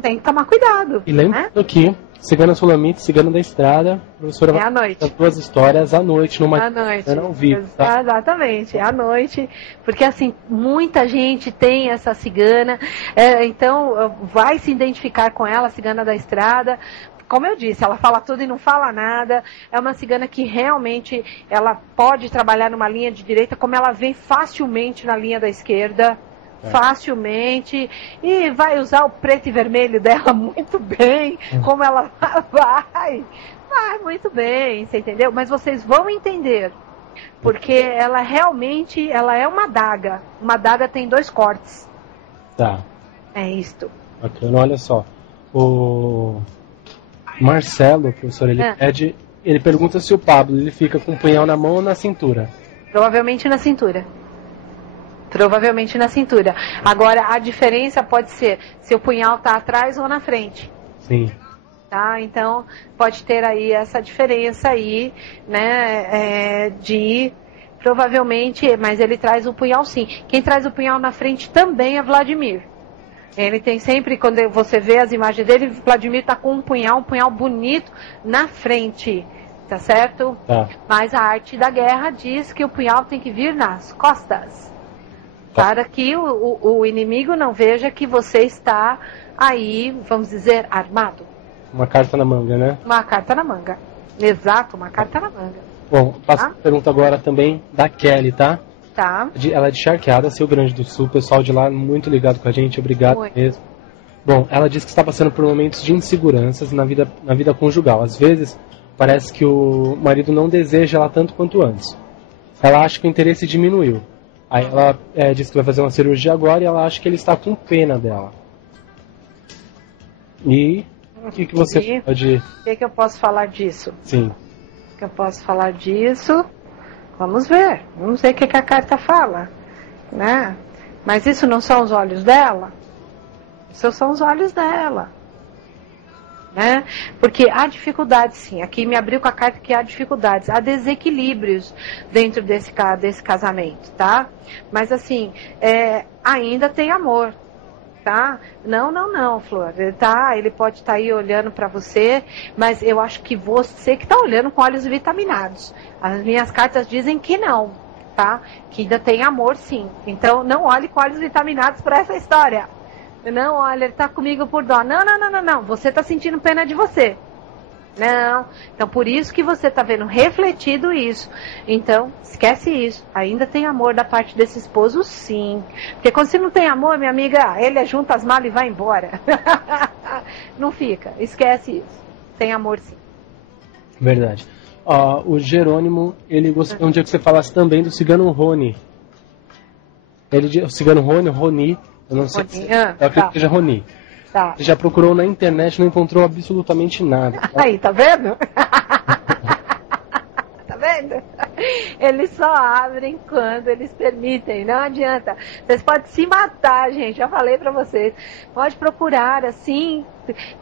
tem que tomar cuidado. E lembrando que Cigana Sulamite, Cigana da Estrada, professora à noite. As duas histórias à noite, numa ao vivo, tá? Exatamente, à noite, porque assim, muita gente tem essa cigana, então vai se identificar com ela, a Cigana da Estrada. Como eu disse, ela fala tudo e não fala nada. É uma cigana que realmente ela pode trabalhar numa linha de direita, como ela vem facilmente na linha da esquerda. Facilmente, e vai usar o preto e vermelho dela muito bem, como ela vai muito bem, você entendeu? Mas vocês vão entender, porque ela realmente, ela é uma daga tem 2 cortes. Tá. É isto. Bacana, olha só, o Marcelo, professor, ele pergunta se o Pablo, ele fica com o punhal na mão ou na cintura? Provavelmente na cintura. Provavelmente na cintura. Agora, a diferença pode ser se o punhal está atrás ou na frente. Sim. Tá? Então, pode ter aí essa diferença aí, né, provavelmente, mas ele traz o punhal sim. Quem traz o punhal na frente também é Vladimir. Ele tem sempre, quando você vê as imagens dele, Vladimir está com um punhal bonito na frente. Tá certo? Tá. Mas a arte da guerra diz que o punhal tem que vir nas costas. Para que o inimigo não veja que você está aí, vamos dizer, armado. Uma carta na manga, né? Uma carta na manga. Exato, uma carta na manga. Bom, passo a pergunta agora também da Kelly, tá? Tá. Ela é de Charqueada, Rio Grande do Sul. O pessoal de lá muito ligado com a gente, obrigado mesmo. Bom, ela diz que está passando por momentos de inseguranças na vida conjugal. Às vezes, parece que o marido não deseja ela tanto quanto antes. Ela acha que o interesse diminuiu. Aí ela diz que vai fazer uma cirurgia agora e ela acha que ele está com pena dela. E o que você pode... O que eu posso falar disso? Sim. O que eu posso falar disso? Vamos ver o que a carta fala, né? Mas isso não são os olhos dela? Isso são os olhos dela. Né? Porque há dificuldades sim, aqui me abriu com a carta que há dificuldades, há desequilíbrios dentro desse casamento, tá? Mas assim, ainda tem amor, tá? Não, Flor, ele pode estar aí olhando para você, mas eu acho que você que está olhando com olhos vitaminados. As minhas cartas dizem que não, tá? Que ainda tem amor sim, então não olhe com olhos vitaminados para essa história. Não, olha, ele tá comigo por dó. Não. Você tá sentindo pena de você. Não. Então, por isso que você tá vendo refletido isso. Então, esquece isso. Ainda tem amor da parte desse esposo, sim. Porque quando você não tem amor, minha amiga, ele junta as malas e vai embora. Não fica. Esquece isso. Tem amor, sim. Verdade. O Jerônimo, ele gostaria um dia que você falasse também do cigano Rony. O cigano Rony, eu não sei se eu acredito que seja Rony. Tá. Ele já procurou na internet, não encontrou absolutamente nada. Tá? Aí, tá vendo? Tá vendo? Eles só abrem quando eles permitem, não adianta. Vocês podem se matar, gente, já falei pra vocês. Pode procurar, assim,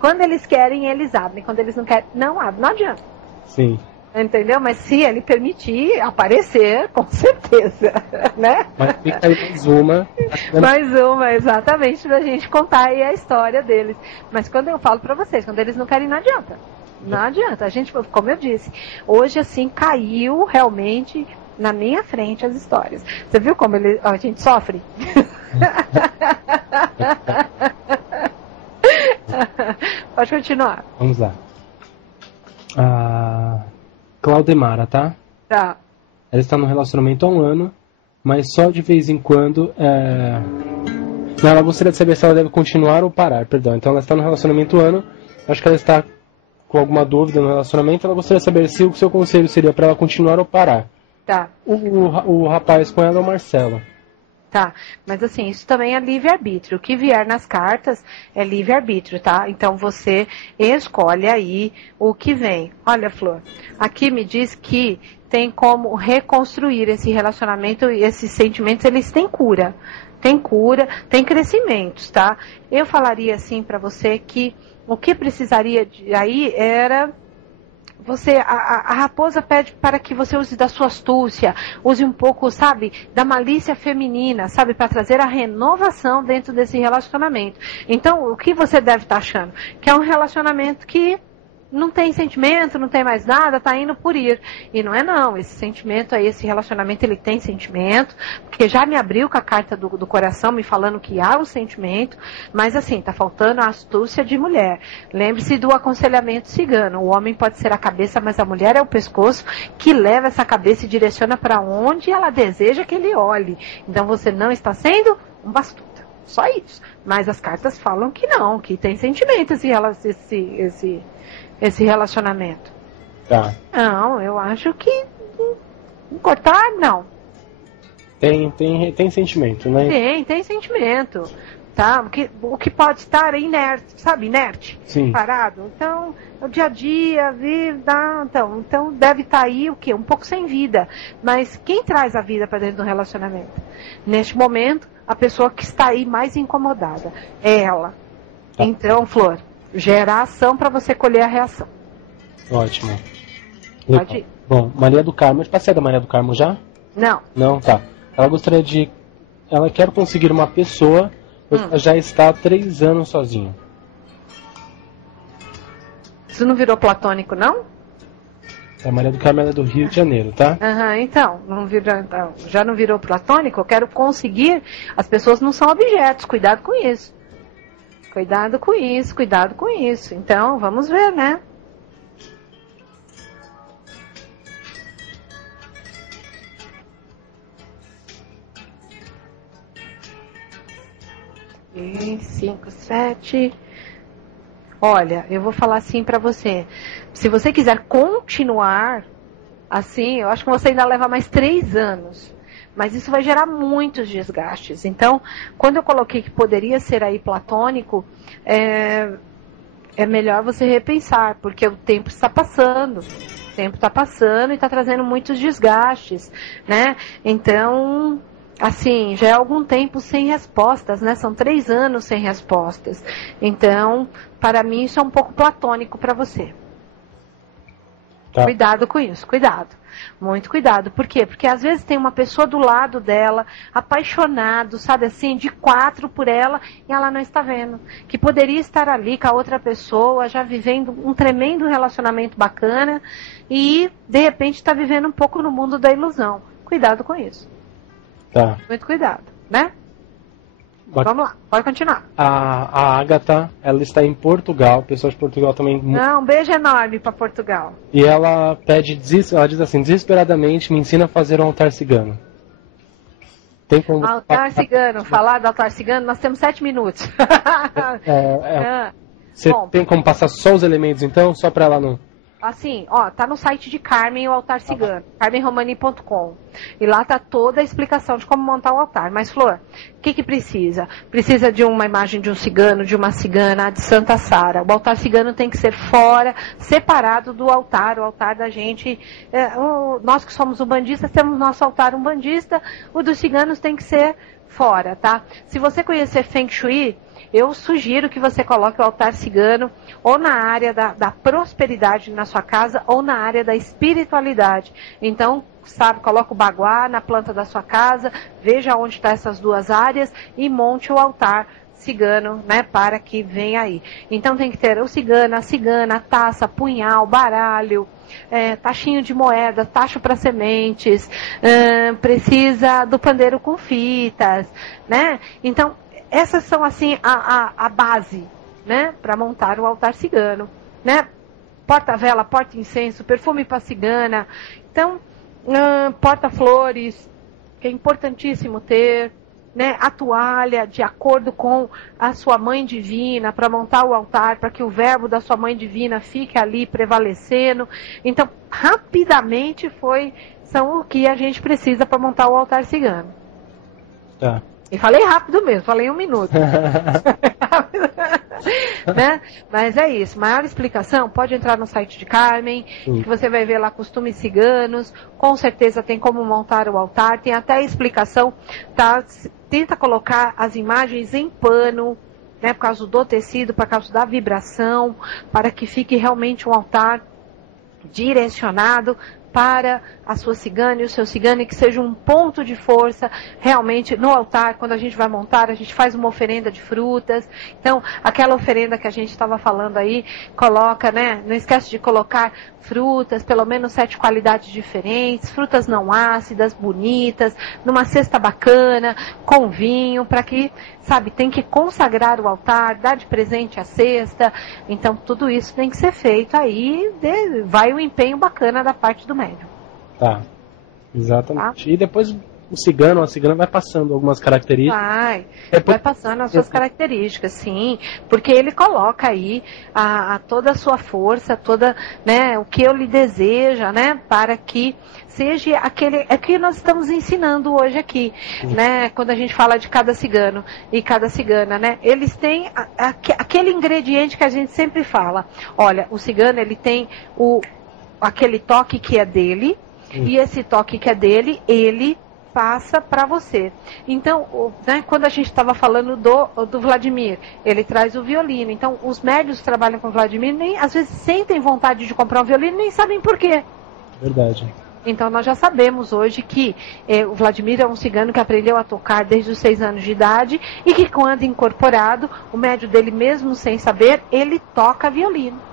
quando eles querem, eles abrem. Quando eles não querem, não abrem, não adianta. Sim. Entendeu? Mas se ele permitir aparecer, com certeza, né? Mas fica aí mais uma. Mais uma, exatamente, pra gente contar aí a história deles. Mas quando eu falo pra vocês, quando eles não querem, não adianta. Não adianta. A gente, como eu disse, hoje assim caiu realmente na minha frente as histórias. Você viu como a gente sofre? Pode continuar. Vamos lá. Claudemara, tá? Tá. Ela está no relacionamento há um ano, mas só de vez em quando... Não, ela gostaria de saber se ela deve continuar ou parar, perdão. Então ela está no relacionamento há um ano, acho que ela está com alguma dúvida no relacionamento, ela gostaria de saber se o seu conselho seria para ela continuar ou parar. Tá. O rapaz com ela é o Marcelo. Tá, mas assim, isso também é livre-arbítrio. O que vier nas cartas é livre-arbítrio, tá? Então você escolhe aí o que vem. Olha, Flor, aqui me diz que tem como reconstruir esse relacionamento e esses sentimentos, eles têm cura. Tem cura, tem crescimentos, tá? Eu falaria assim pra você que o que precisaria aí era... a raposa pede para que você use da sua astúcia, use um pouco, sabe, da malícia feminina, sabe, para trazer a renovação dentro desse relacionamento. Então, o que você deve estar achando? Que é um relacionamento que não tem sentimento, não tem mais nada, tá indo por ir. E não é não, esse sentimento aí, esse relacionamento, ele tem sentimento, porque já me abriu com a carta do coração, me falando que há um sentimento, mas assim, tá faltando a astúcia de mulher. Lembre-se do aconselhamento cigano, o homem pode ser a cabeça, mas a mulher é o pescoço que leva essa cabeça e direciona para onde ela deseja que ele olhe. Então você não está sendo um bastuta, só isso. Mas as cartas falam que não, que tem sentimento esse relacionamento. Tá. Não, eu acho que cortar, não. Tem sentimento, né? Tem sentimento. Tá? O que pode estar é inerte, sabe? Inerte. Sim. Parado. Então, o dia a dia, vida, então deve estar aí o quê? Um pouco sem vida. Mas quem traz a vida para dentro do relacionamento? Neste momento, a pessoa que está aí mais incomodada é ela. Tá. Então, Flor, gera ação para você colher a reação. Ótimo. Pode ir. Bom, Maria do Carmo. Eu passei da Maria do Carmo já? Não. Não, tá. Ela quer conseguir uma pessoa, ela já está há 3 anos sozinha. Isso não virou platônico, não? A Maria do Carmo é do Rio de Janeiro, tá? Então, já não virou platônico? Eu quero conseguir. As pessoas não são objetos, cuidado com isso. Cuidado com isso, cuidado com isso. Então, vamos ver, né? E 5, 7. Olha, eu vou falar assim pra você. Se você quiser continuar assim, eu acho que você ainda leva mais 3 anos. Mas isso vai gerar muitos desgastes. Então, quando eu coloquei que poderia ser aí platônico, é melhor você repensar, porque o tempo está passando. O tempo está passando e está trazendo muitos desgastes, né? Então, assim, já é algum tempo sem respostas, né? São 3 anos sem respostas. Então, para mim, isso é um pouco platônico para você. Tá. Cuidado com isso, cuidado. Muito cuidado. Por quê? Porque às vezes tem uma pessoa do lado dela, apaixonado, sabe assim, de 4 por ela, e ela não está vendo. Que poderia estar ali com a outra pessoa, já vivendo um tremendo relacionamento bacana, e de repente está vivendo um pouco no mundo da ilusão. Cuidado com isso. Tá. Muito cuidado, né? Vamos lá, pode continuar. A Agatha, ela está em Portugal, pessoas de Portugal também. Um beijo enorme para Portugal. E ela ela diz assim, desesperadamente, me ensina a fazer um altar cigano. Tem como... Altar cigano, falar do altar cigano, nós temos 7 minutos. Você tem como passar só os elementos então, só para ela não... Assim, ó, tá no site de Carmen, o altar cigano, carmenromani.com. E lá tá toda a explicação de como montar o altar. Mas, Flor, o que precisa? Precisa de uma imagem de um cigano, de uma cigana, de Santa Sara. O altar cigano tem que ser fora, separado do altar. O altar da gente, nós que somos umbandistas, temos nosso altar umbandista. O dos ciganos tem que ser fora, tá? Se você conhecer Feng Shui, eu sugiro que você coloque o altar cigano ou na área da prosperidade na sua casa ou na área da espiritualidade. Então, sabe, coloca o baguá na planta da sua casa, veja onde estão essas 2 áreas e monte o altar cigano, né, para que venha aí. Então tem que ter o cigano, a cigana, a taça, punhal, baralho, tachinho de moeda, tacho para sementes, precisa do pandeiro com fitas, né? Então, essas são, assim, a base, né, para montar o altar cigano, né? Porta-vela, porta-incenso, perfume para cigana. Então, porta-flores, que é importantíssimo ter, né? A toalha, de acordo com a sua mãe divina, para montar o altar, para que o verbo da sua mãe divina fique ali prevalecendo. Então, rapidamente são o que a gente precisa para montar o altar cigano. Tá. E falei rápido mesmo, falei 1 minuto. Né? Mas é isso, maior explicação, pode entrar no site de Carmen, que você vai ver lá costumes ciganos, com certeza tem como montar o altar, tem até explicação, tá? Tenta colocar as imagens em pano, né, por causa do tecido, por causa da vibração, para que fique realmente um altar direcionado para a sua cigana e o seu cigano, e que seja um ponto de força realmente no altar. Quando a gente vai montar, a gente faz uma oferenda de frutas. Então, aquela oferenda que a gente estava falando aí, coloca, né? Não esquece de colocar frutas, pelo menos 7 qualidades diferentes, frutas não ácidas, bonitas, numa cesta bacana, com vinho, para que, sabe, tem que consagrar o altar, dar de presente a cesta. Então, tudo isso tem que ser feito aí, vai um empenho bacana da parte do médium. Tá, exatamente. Tá? E depois o cigano, a cigana vai passando algumas características. Vai passando as suas características, sim, porque ele coloca aí toda a sua força, toda, né, o que eu lhe deseja, né, para que seja aquele, é que nós estamos ensinando hoje aqui, né, quando a gente fala de cada cigano e cada cigana, né, eles têm aquele ingrediente que a gente sempre fala. Olha, o cigano, ele tem aquele toque que é dele, e esse toque que é dele, ele passa para você. Então, né, quando a gente estava falando do Vladimir, ele traz o violino. Então, os médios que trabalham com o Vladimir, às vezes sentem vontade de comprar um violino e nem sabem por quê. Verdade. Então, nós já sabemos hoje que o Vladimir é um cigano que aprendeu a tocar desde os 6 anos de idade, e que, quando incorporado, o médio dele, mesmo sem saber, ele toca violino.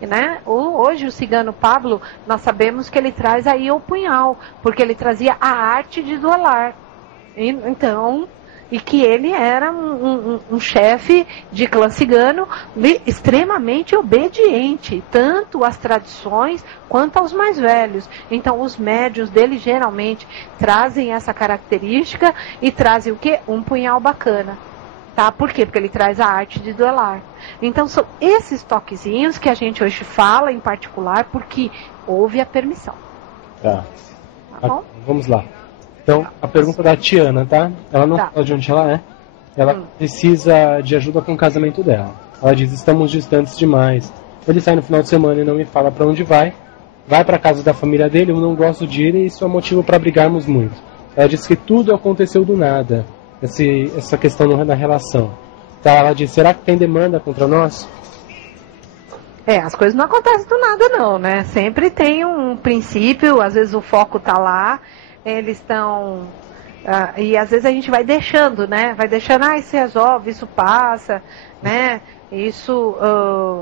Né? Hoje o cigano Pablo, nós sabemos que ele traz aí o punhal, porque ele trazia a arte de duelar. Então, e que ele era um chefe de clã cigano extremamente obediente, tanto às tradições quanto aos mais velhos. Então, os médios dele geralmente trazem essa característica e trazem o quê? Um punhal bacana. Tá? Por quê? Porque ele traz a arte de duelar. Então, são esses toquezinhos que a gente hoje fala em particular, porque houve a permissão. Tá bom? Vamos lá. Então, a pergunta da Tiana, tá? Ela não fala de onde ela é. Ela precisa de ajuda com o casamento dela. Ela diz, estamos distantes demais. Ele sai no final de semana e não me fala para onde vai. Vai para casa da família dele, eu não gosto de ir, e isso é motivo para brigarmos muito. Ela diz que tudo aconteceu do nada. Essa questão na relação. Tá, ela diz, será que tem demanda contra nós? As coisas não acontecem do nada não, né? Sempre tem um princípio, às vezes o foco tá lá, eles estão... e às vezes a gente vai deixando, né? Vai deixando, isso resolve, isso passa, né? Isso,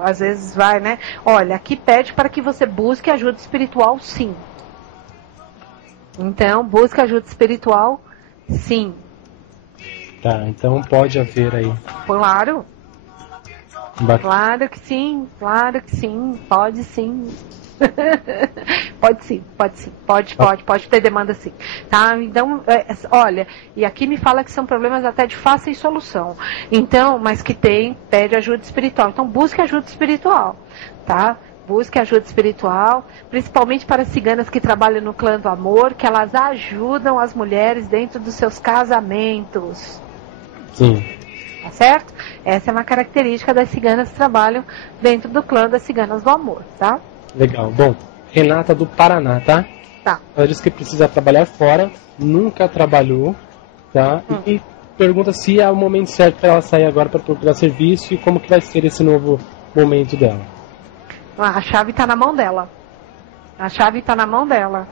às vezes vai, né? Olha, aqui pede para que você busque ajuda espiritual, sim. Então, busque ajuda espiritual, sim. Tá, então pode haver aí. Claro. Claro que sim, pode sim. Pode ter demanda sim. Tá? Então, olha, e aqui me fala que são problemas até de fácil solução. Então, mas que pede ajuda espiritual. Então, busque ajuda espiritual, tá? Busque ajuda espiritual, principalmente para ciganas que trabalham no clã do amor, que elas ajudam as mulheres dentro dos seus casamentos. Sim. Tá certo? Essa é uma característica das ciganas que trabalham dentro do clã das ciganas do amor, tá? Legal. Bom, Renata do Paraná, tá? Tá. Ela diz que precisa trabalhar fora, nunca trabalhou, tá? E pergunta se é o momento certo para ela sair agora para procurar serviço e como que vai ser esse novo momento dela. A chave está na mão dela. A chave está na mão dela.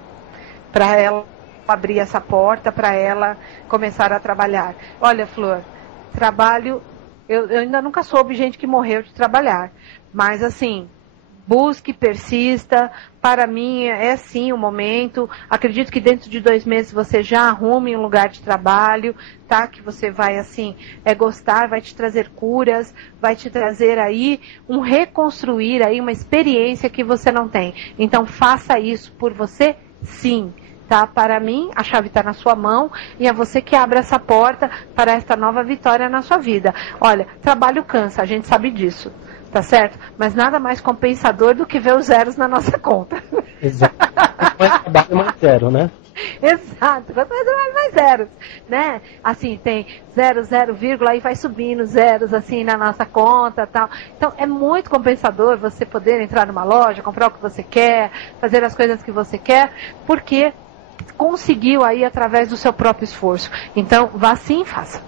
Para ela abrir essa porta, para ela começar a trabalhar. Olha, Flor, trabalho... Eu ainda nunca soube gente que morreu de trabalhar. Mas, assim, busque, persista. Para mim, é sim o momento. Acredito que dentro de 2 meses você já arrume um lugar de trabalho, tá? Que você vai, assim, gostar, vai te trazer curas, vai te trazer aí reconstruir aí uma experiência que você não tem. Então, faça isso por você, sim. Tá? Para mim, a chave está na sua mão e é você que abre essa porta para esta nova vitória na sua vida. Olha, trabalho cansa, a gente sabe disso, tá certo? Mas nada mais compensador do que ver os zeros na nossa conta. Exato. Mais trabalho, mais zero, né? Exato, quanto mais zeros, né? Assim, tem 0, vírgula, aí vai subindo zeros assim na nossa conta, tal. Então é muito compensador você poder entrar numa loja, comprar o que você quer, fazer as coisas que você quer, porque conseguiu aí através do seu próprio esforço. Então vá sim e faça.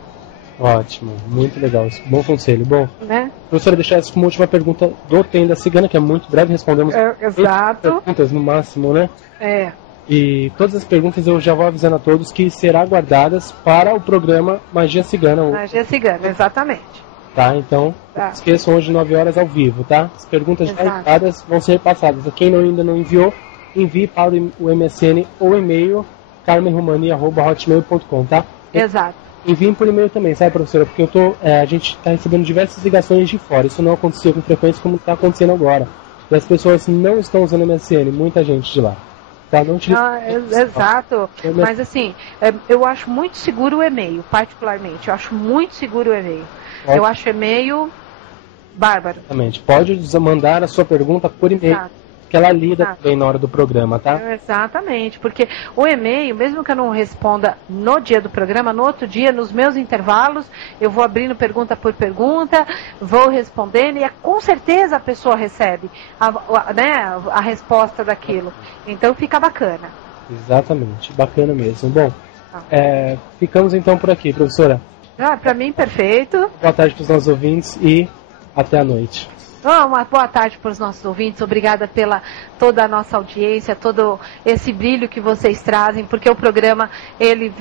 Ótimo, muito legal, bom conselho. Bom, né? Professora, deixar essa como última pergunta do Tenda Cigana, que é muito breve, respondemos exato. Perguntas no máximo, né? É. E todas as perguntas eu já vou avisando a todos que serão guardadas para o programa Magia Cigana. Magia Cigana, exatamente. Tá, então, não esqueçam, hoje 9 horas ao vivo, tá? As perguntas já enviadas vão ser repassadas. Quem ainda não enviou, envie para o MSN ou e-mail carmenromani@hotmail.com, tá? Exato. Enviem por e-mail também, sabe, professora? Porque a gente está recebendo diversas ligações de fora. Isso não acontecia com frequência como está acontecendo agora. E as pessoas não estão usando o MSN, muita gente de lá. Tá? Não exato. Mas assim, eu acho muito seguro o e-mail, particularmente. Eu acho muito seguro o e-mail. Eu acho e-mail bárbaro. Exatamente. Pode mandar a sua pergunta por e-mail. Exato. Que ela lida bem na hora do programa, tá? Exatamente, porque o e-mail, mesmo que eu não responda no dia do programa, no outro dia, nos meus intervalos, eu vou abrindo pergunta por pergunta, vou respondendo e com certeza a pessoa recebe a resposta daquilo. Então fica bacana. Exatamente, bacana mesmo. Bom, ficamos então por aqui, professora. Para mim, perfeito. Boa tarde para os nossos ouvintes e até a noite. Uma boa tarde para os nossos ouvintes, obrigada pela toda a nossa audiência, todo esse brilho que vocês trazem, porque o programa, ele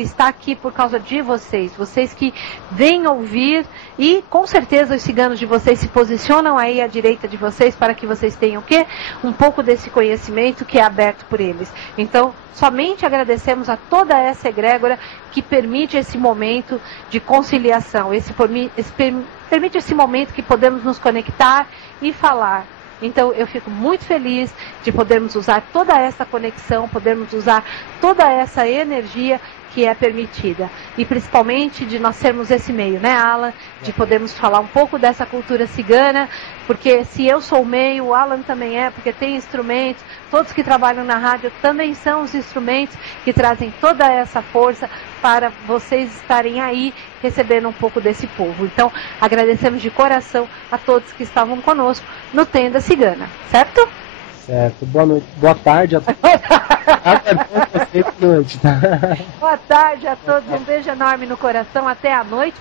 está aqui por causa de vocês que vêm ouvir e com certeza os ciganos de vocês se posicionam aí à direita de vocês para que vocês tenham o quê? Um pouco desse conhecimento que é aberto por eles. Então, somente agradecemos a toda essa egrégora que permite esse momento de conciliação, permite esse momento que podemos nos conectar e falar. Então eu fico muito feliz de podermos usar toda essa conexão, podermos usar toda essa energia que é permitida. E principalmente de nós sermos esse meio, né, Alan? De podermos falar um pouco dessa cultura cigana, porque se eu sou o meio, o Alan também é, porque tem instrumentos, todos que trabalham na rádio também são os instrumentos que trazem toda essa força para vocês estarem aí recebendo um pouco desse povo. Então, agradecemos de coração a todos que estavam conosco no Tenda Cigana, certo? Certo. Boa noite. Boa tarde a todos. Boa tarde a todos. Um beijo enorme no coração. Até a noite.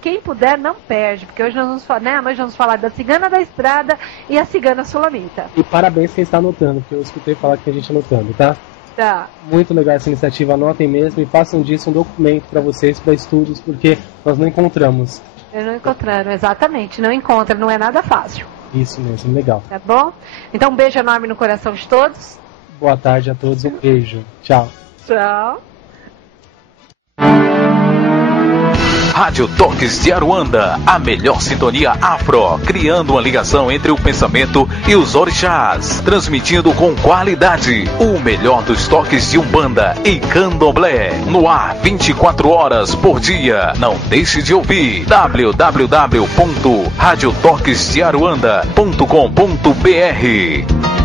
Quem puder, não perde, porque hoje nós vamos falar, né? Nós vamos falar da Cigana da Estrada e a Cigana Sulamita. E parabéns quem está anotando, porque eu escutei falar que a gente anotando, tá? Tá. Muito legal essa iniciativa. Anotem mesmo e façam disso um documento para vocês, para estudos, porque nós não encontramos. Não encontraram, exatamente. Não encontra, não é nada fácil. Isso mesmo, legal. Tá bom? Então um beijo enorme no coração de todos. Boa tarde a todos, um beijo. Tchau. Tchau. Rádio Toques de Aruanda, a melhor sintonia afro, criando uma ligação entre o pensamento e os orixás, transmitindo com qualidade o melhor dos toques de Umbanda e Candomblé, no ar 24 horas por dia. Não deixe de ouvir www.radiotoquesdearuanda.com.br.